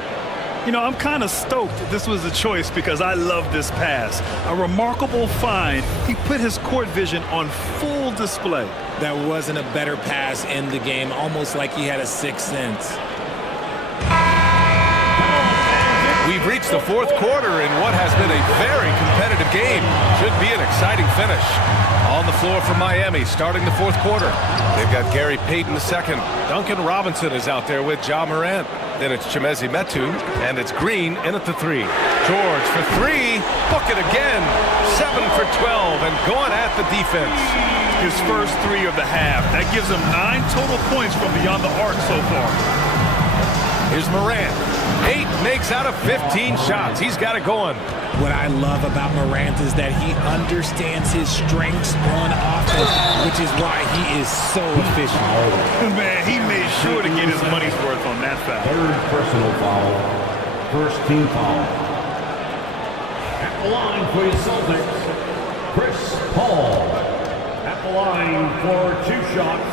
You know, I'm kind of stoked that this was a choice because I love this pass. A remarkable find. He put his court vision on full display. There wasn't a better pass in the game, almost like he had a 6th sense. We've reached the fourth quarter in what has been a very competitive game. Should be an exciting finish. On the floor for Miami, starting the fourth quarter. They've got Gary Payton II. Duncan Robinson is out there with Ja Morant. Then it's Chimezie Metu, and it's Green in at the 3. George for 3. Book it again. 7 for 12, and going at the defense. His first 3 of the half. That gives him 9 total points from beyond the arc so far. Here's Morant. 8 makes out of 15 shots. He's got it going. What I love about Morant is that he understands his strengths on offense, which is why he is so efficient. Man, he made sure to get his money's worth on that foul. 3rd personal foul. 1st team foul. At the line for the Celtics, Chris Paul. At the line for 2 shots.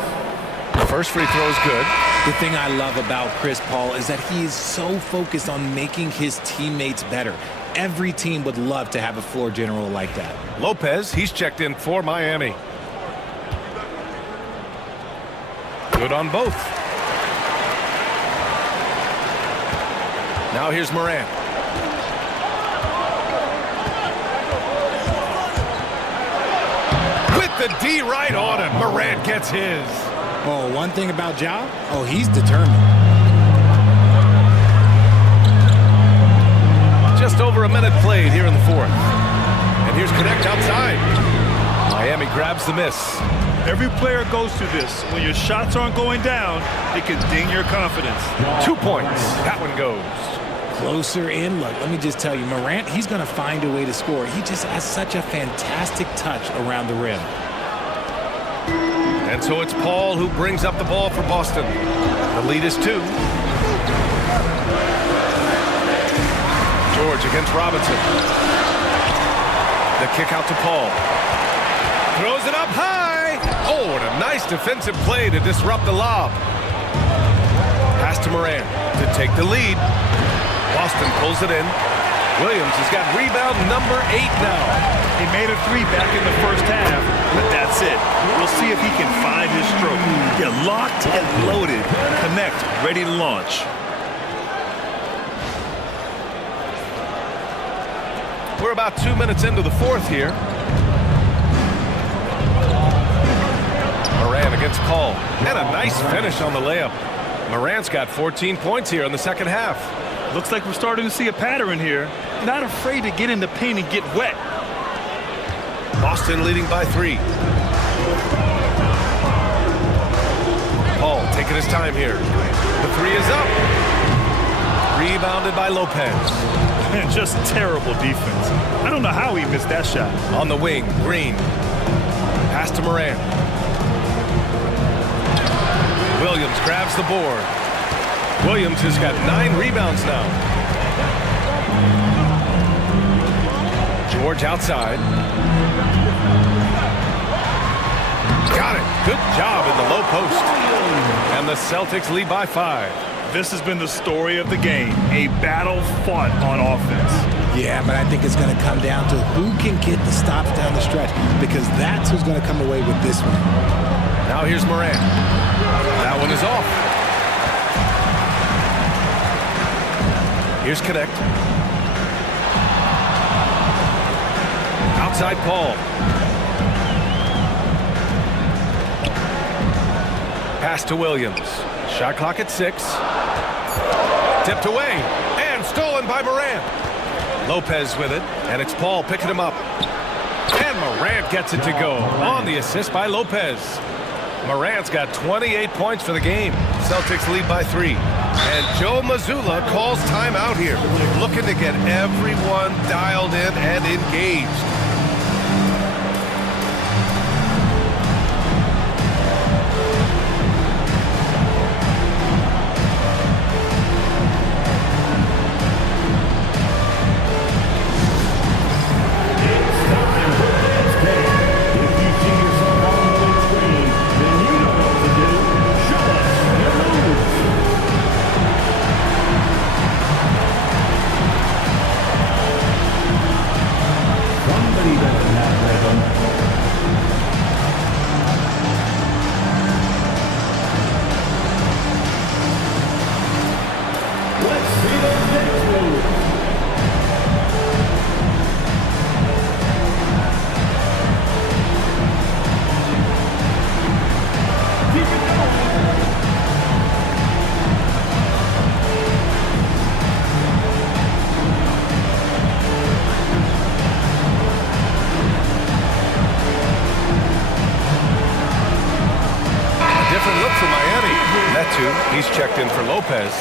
The first free throw is good. The thing I love about Chris Paul is that he is so focused on making his teammates better. Every team would love to have a floor general like that. Lopez, he's checked in for Miami. Good on both. Now here's Morant. With the D right on him. Morant gets his. Oh, one thing about Ja, oh, he's determined. Just over a minute played here in the fourth. And here's Connect outside. Miami grabs the miss. Every player goes through this. When your shots aren't going down, it can ding your confidence. 2 points. That one goes. Closer in. Look, let me just tell you, Morant, he's going to find a way to score. He just has such a fantastic touch around the rim. And so it's Paul who brings up the ball for Boston. The lead is 2. George against Robinson. The kick out to Paul. Throws it up high. Oh, and a nice defensive play to disrupt the lob. Pass to Moran to take the lead. Boston pulls it in. Williams has got rebound number 8 now. He made a 3 back in the first half, but that's it. We'll see if he can find his stroke. Get locked and loaded. Connect, ready to launch. We're about 2 minutes into the fourth here. Moran against Paul. And a nice finish on the layup. Morant's got 14 points here in the second half. Looks like we're starting to see a pattern here. Not afraid to get in the paint and get wet. Boston leading by 3. Paul taking his time here. The 3 is up. Rebounded by Lopez. And just terrible defense. I don't know how he missed that shot. On the wing, Green. Pass to Moran. Williams grabs the board. Williams has got 9 rebounds now. George outside. Got it. Good job in the low post. And the Celtics lead by 5. This has been the story of the game. A battle fought on offense. Yeah, but I think it's going to come down to who can get the stops down the stretch, because that's who's going to come away with this one. Now here's Moran. That one is off. Here's Connect. Outside Paul. Pass to Williams. Shot clock at 6. Tipped away and stolen by Morant. Lopez with it, and it's Paul picking him up. And Morant gets it to go on the assist by Lopez. Morant's got 28 points for the game. Celtics lead by 3. And Joe Mazzulla calls timeout here, looking to get everyone dialed in and engaged. He's checked in for Lopez,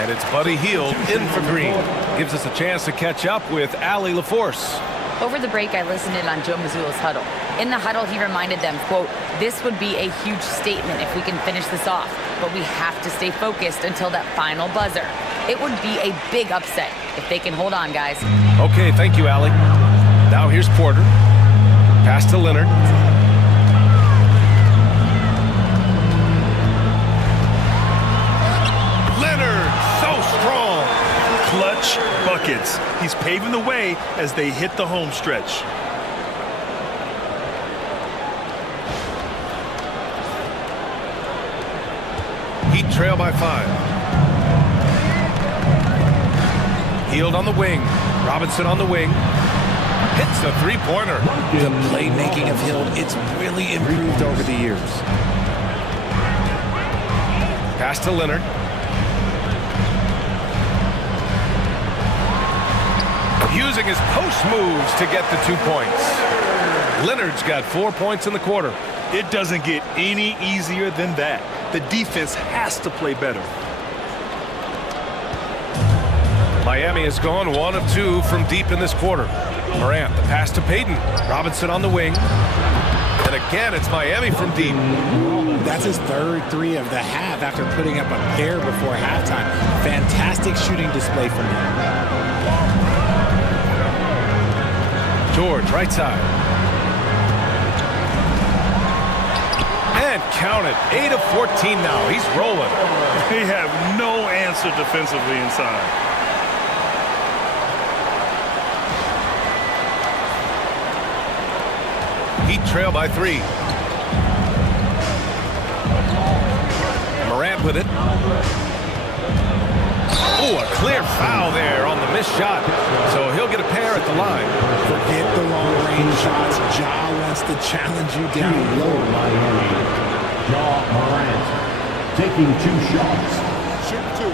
and it's Buddy Hield in for Green. Gives us a chance to catch up with Allie LaForce. Over the break, I listened in on Joe Mazzulla's huddle. In the huddle, he reminded them, quote, "This would be a huge statement if we can finish this off, but we have to stay focused until that final buzzer. It would be a big upset if they can hold on, guys." Okay, thank you, Allie. Now here's Porter. Pass to Leonard. Clutch buckets. He's paving the way as they hit the home stretch. Heat trail by 5. Hield on the wing. Robinson on the wing. Hits a 3-pointer. The playmaking of Hield, it's really improved over the years. Pass to Leonard. Using his post moves to get the 2 points. Leonard's got 4 points in the quarter. It doesn't get any easier than that. The defense has to play better. Miami has gone 1 of 2 from deep in this quarter. Morant, the pass to Payton. Robinson on the wing. And again, it's Miami from deep. That's his third three of the half after putting up a pair before halftime. Fantastic shooting display from him. George, right side. And count it. 8 of 14 now. He's rolling. They have no answer defensively inside. Heat trail by 3. Morant with it. Oh, a clear foul there on the missed shot. So he'll get a pair at the line. Forget the long-range shots. Ja wants to challenge you down low. Miami. Ja Morant taking 2 shots. Shoot 2.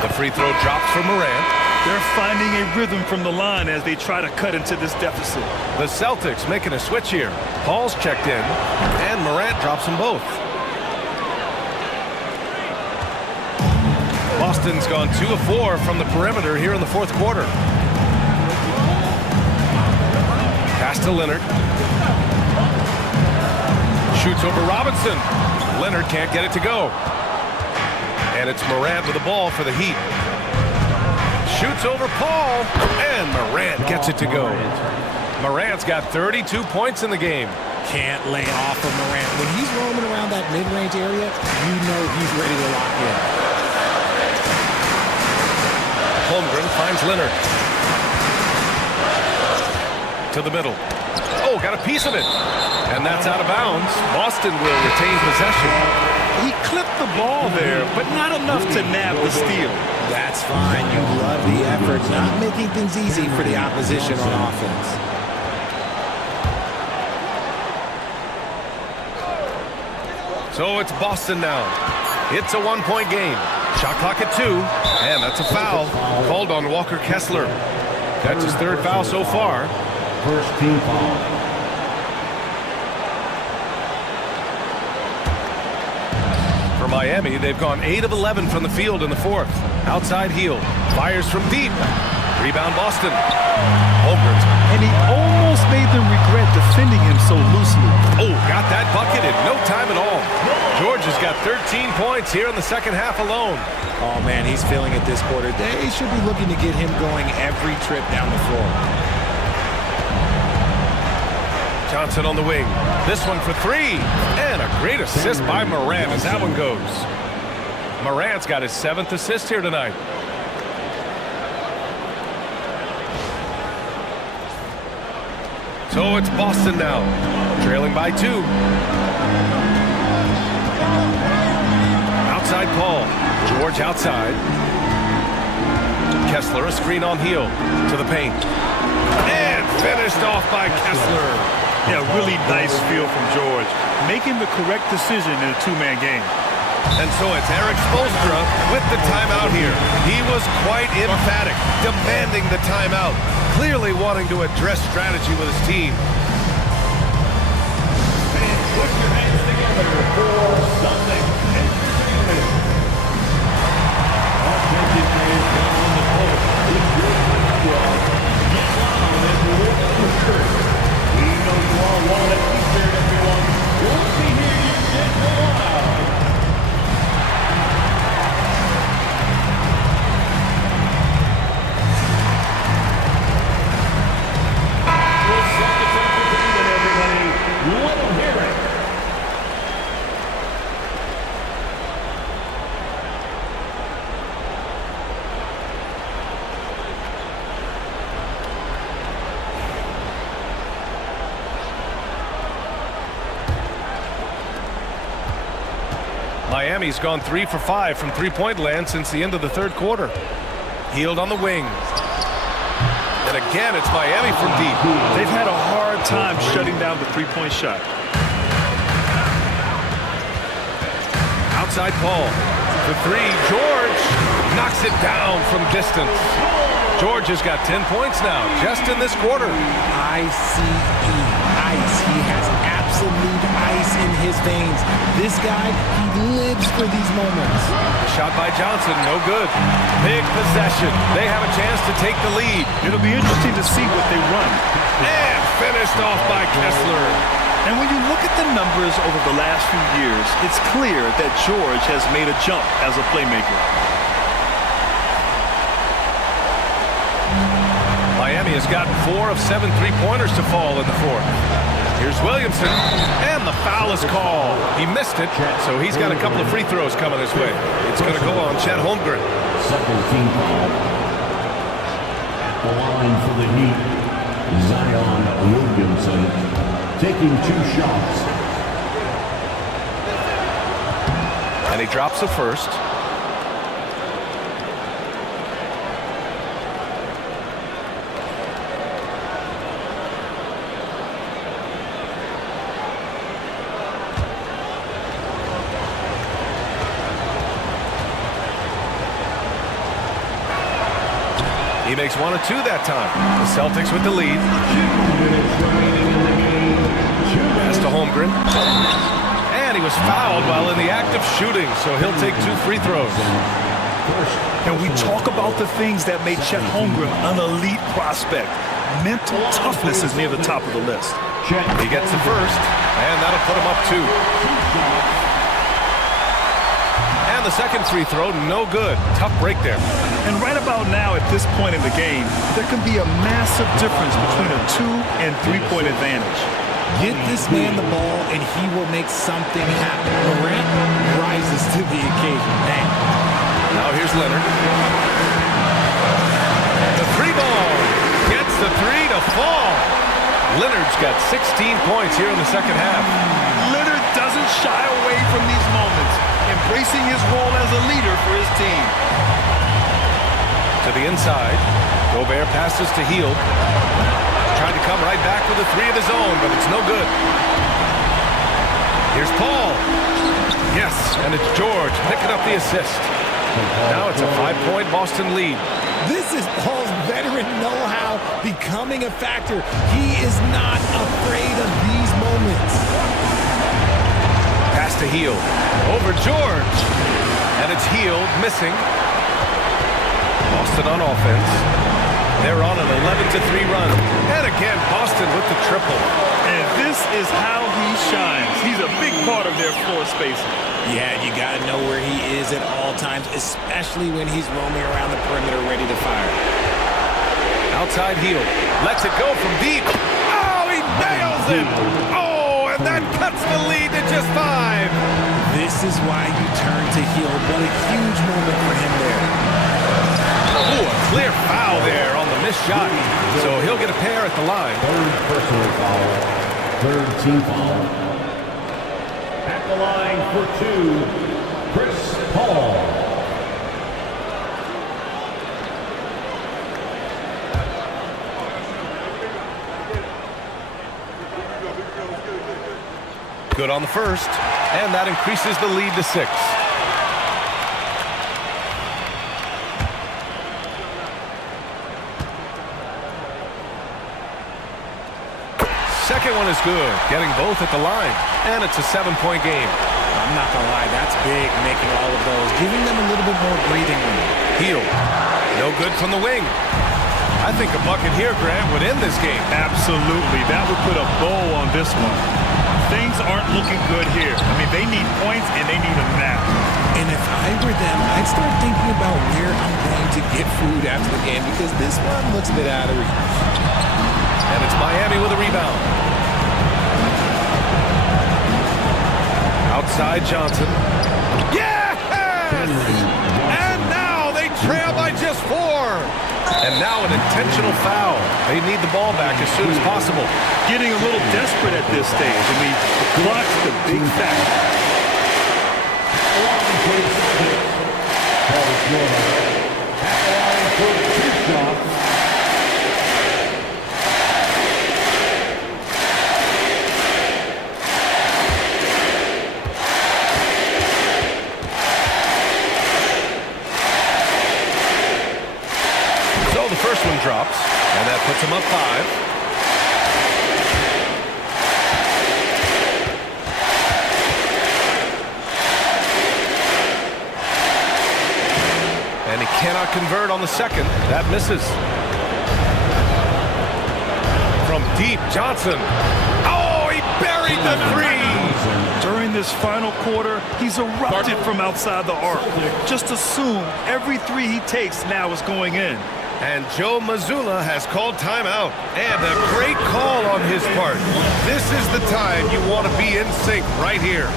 The free throw drops for Morant. They're finding a rhythm from the line as they try to cut into this deficit. The Celtics making a switch here. Paul's checked in, and Morant drops them both. Boston's gone 2 of 4 from the perimeter here in the fourth quarter. Pass to Leonard. Shoots over Robinson. Leonard can't get it to go. And it's Morant with the ball for the Heat. Shoots over Paul, and Morant gets it to go. Morant's got 32 points in the game. Can't lay off of Morant. When he's roaming around that mid-range area, you know he's ready to lock in. Holmgren finds Leonard. To the middle. Oh, got a piece of it. And that's out of bounds. Boston will retain possession. He clipped the ball there, but not enough to nab the steal. That's fine. You love the effort. Not making things easy for the opposition on offense. So it's Boston now. It's a 1-point game. Shot clock at 2, and that's a foul called on Walker Kessler. That's his 3rd foul so far. First team foul. For Miami, they've gone 8 of 11 from the field in the 4th. Outside heel. Fires from deep. Rebound Boston. Holmgren. And he almost made them regret defending him so loosely. Oh, got that bucket in no time at all. George has got 13 points here in the second half alone. Oh, man, he's feeling it this quarter. They should be looking to get him going every trip down the floor. Johnson on the wing. This one for 3. And a great assist by Morant as that one goes. Morant's got his 7th assist here tonight. So it's Boston now, trailing by 2. Outside Paul. George outside. Kessler, a screen on heel to the paint. And finished off by Kessler. Yeah, really nice feel from George. Making the correct decision in a 2-man game. And so it's Eric Spoelstra with the timeout here. He was quite emphatic, demanding the timeout, clearly wanting to address strategy with his team. And put your hands together for Sunday Entertainment. Attention fans down on the court. It's your squad. Get loud and roll the shirt. We know you all want to be there, everyone. We'll see here you get loud. Let them hear it. Miami's gone 3 for 5 from three-point land since the end of the 3rd quarter. Healed on the wing. And again, it's Miami from deep. They've had a hard time shutting down the 3-point shot. Outside Paul. For 3, George knocks it down from distance. George has got 10 points now, just in this quarter. ICE. ice. He has absolute ice in his veins. This guy, he lives for these moments. Shot by Johnson, no good. Big possession. They have a chance to take the lead. It'll be interesting to see what they run. And finished off by Kessler. And when you look at the numbers over the last few years, it's clear that George has made a jump as a playmaker. Miami has gotten 4 of 7 3-pointers to fall in the fourth. Here's Williamson, and the foul is called. He missed it, so he's got a couple of free throws coming his way. It's going to go on Chet Holmgren. Second team foul. At the line for the Heat, Zion Williamson taking 2 shots. And he drops the first. He makes 1 of 2 that time. The Celtics with the lead. Pass to Holmgren. And he was fouled while in the act of shooting, so he'll take 2 free throws. And we talk about the things that made Chet Holmgren an elite prospect. Mental toughness is near the top of the list. He gets the first, and that'll put him up 2. And the second free throw, no good. Tough break there. And right about now, at this point in the game, there can be a massive difference between a 2- and 3-point advantage. Get this man the ball, and he will make something happen. Morant rises to the occasion. Man. Now here's Leonard. The 3 ball gets the 3 to fall. Leonard's got 16 points here in the second half. Leonard doesn't shy away from these moments, embracing his role as a leader for his team. To the inside. Gobert passes to Hield. Tried to come right back with a 3 of his own, but it's no good. Here's Paul. Yes, and it's George picking up the assist. Now it's a 5-point Boston lead. This is Paul's veteran know-how becoming a factor. He is not afraid of these moments. Pass to Hield. Over George. And it's Hield missing. Boston on offense. They're on an 11-3 run. And again, Boston with the triple. And this is how he shines. He's a big part of their floor spacing. Yeah, you got to know where he is at all times, especially when he's roaming around the perimeter ready to fire. Outside Hield. Lets it go from deep. Oh, he nails it. Oh, and that cuts the lead to just 5. This is why you turn to Hield. What a huge moment for him there. Oh, a clear foul there on the missed shot. So he'll get a pair at the line. 3rd personal foul. 3rd team foul. At the line for 2, Chris Paul. Good on the first, and that increases the lead to 6. Second one is good, getting both at the line, and it's a 7-point game. I'm not going to lie, that's big, making all of those, giving them a little bit more breathing room. Hield, no good from the wing. I think a bucket here, Grant, would end this game. Absolutely. That would put a bow on this one. Things aren't looking good here. I mean, they need points, and they need them now. And if I were them, I'd start thinking about where I'm going to get food after the game, because this one looks a bit out of reach. And it's Miami with a rebound. Outside Johnson. Yes! And now they trail by just 4. And now an intentional foul. They need the ball back as soon as possible. Getting a little desperate at this stage. I mean, the clock's the big factor. So the first one drops, and that puts him up 5. Cannot convert on the second. That misses. From deep, Johnson. Oh, he buried the three. During this final quarter, he's erupted from outside the arc. Just assume every three he takes now is going in. And Joe Mazzulla has called timeout. And a great call on his part. This is the time you want to be in sync right here.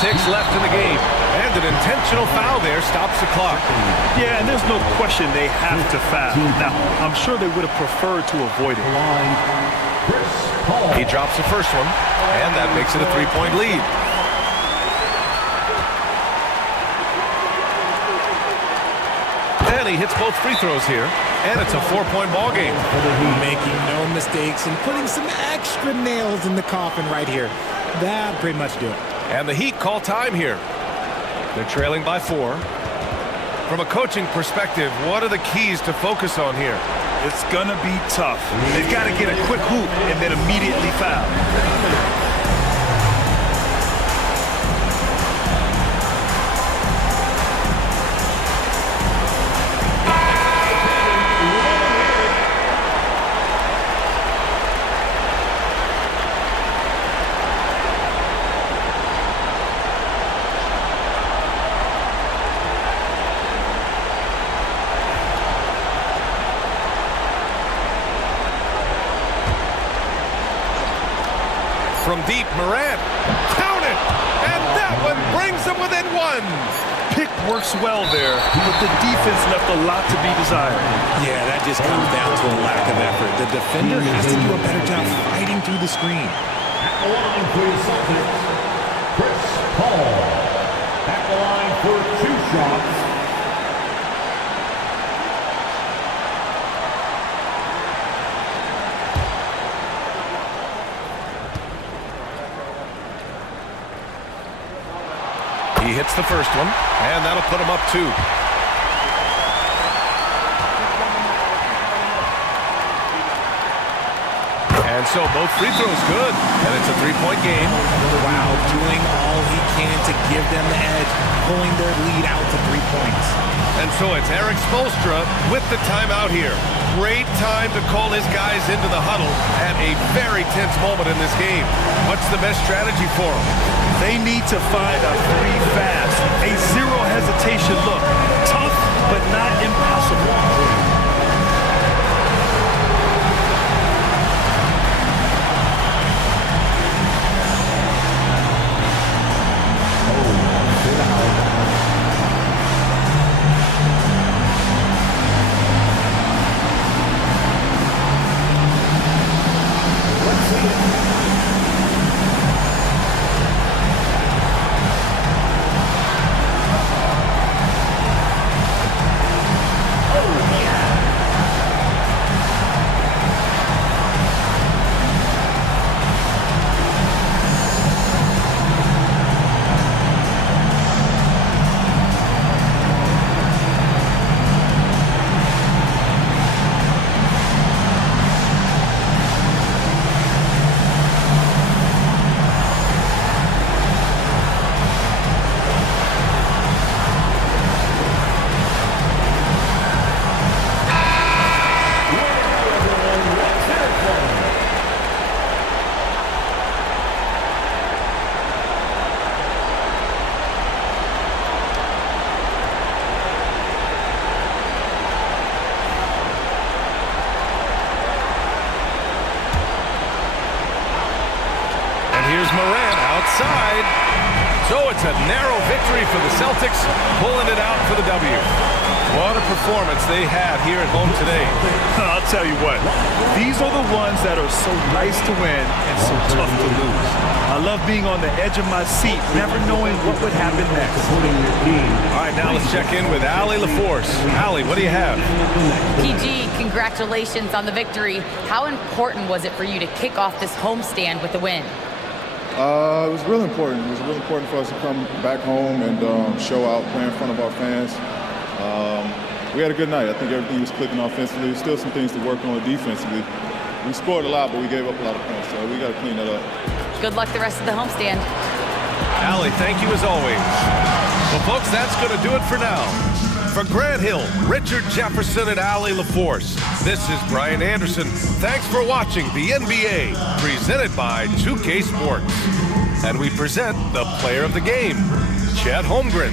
Ticks left in the game, and an intentional foul there stops the clock. Yeah, and there's no question they have to foul. Now, I'm sure they would have preferred to avoid it. He drops the first one, and that makes it a three-point lead. And he hits both free throws here, and it's a 4-point ball game. Making no mistakes and putting some extra nails in the coffin right here. That pretty much do it. And the Heat call time here. They're trailing by 4. From a coaching perspective, what are the keys to focus on here? It's going to be tough. They've got to get a quick hoop and then immediately foul. From deep, Morant. Count it! And that one brings them within 1. Pick works well there, but the defense left a lot to be desired. Yeah, that just comes down to a lack of effort. The defender has to do a better job fighting through the screen. At the line for the Celtics, Chris Paul. At the line for 2 shots. He hits the first one, and that'll put him up 2. And so both free throws good, and it's a 3-point game. Wow, doing all he can to give them the edge, pulling their lead out to 3 points. And so it's Eric Spoelstra with the timeout here. Great time to call his guys into the huddle at a very tense moment in this game. What's the best strategy for them? They need to find a 3 fast, a zero hesitation look. Tough, but not impossible. Here's Morant outside. So it's a narrow victory for the Celtics, pulling it out for the W. What a performance they had here at home today. I'll tell you what, these are the ones that are so nice to win and so tough to lose. I love being on the edge of my seat, never knowing what would happen next. All right, now let's check in with Allie LaForce. Allie, what do you have? PG, congratulations on the victory. How important was it for you to kick off this homestand with a win? It was really important. It was really important for us to come back home and show out, play in front of our fans. We had a good night. I think everything was clicking offensively. Still some things to work on defensively. We scored a lot, but we gave up a lot of points, so we got to clean that up. Good luck the rest of the homestand. Allie, thank you as always. Well, folks, that's going to do it for now. For Grant Hill, Richard Jefferson, and Allie LaForce, this is Brian Anderson. Thanks for watching the NBA, presented by 2K Sports. And we present the player of the game, Chet Holmgren.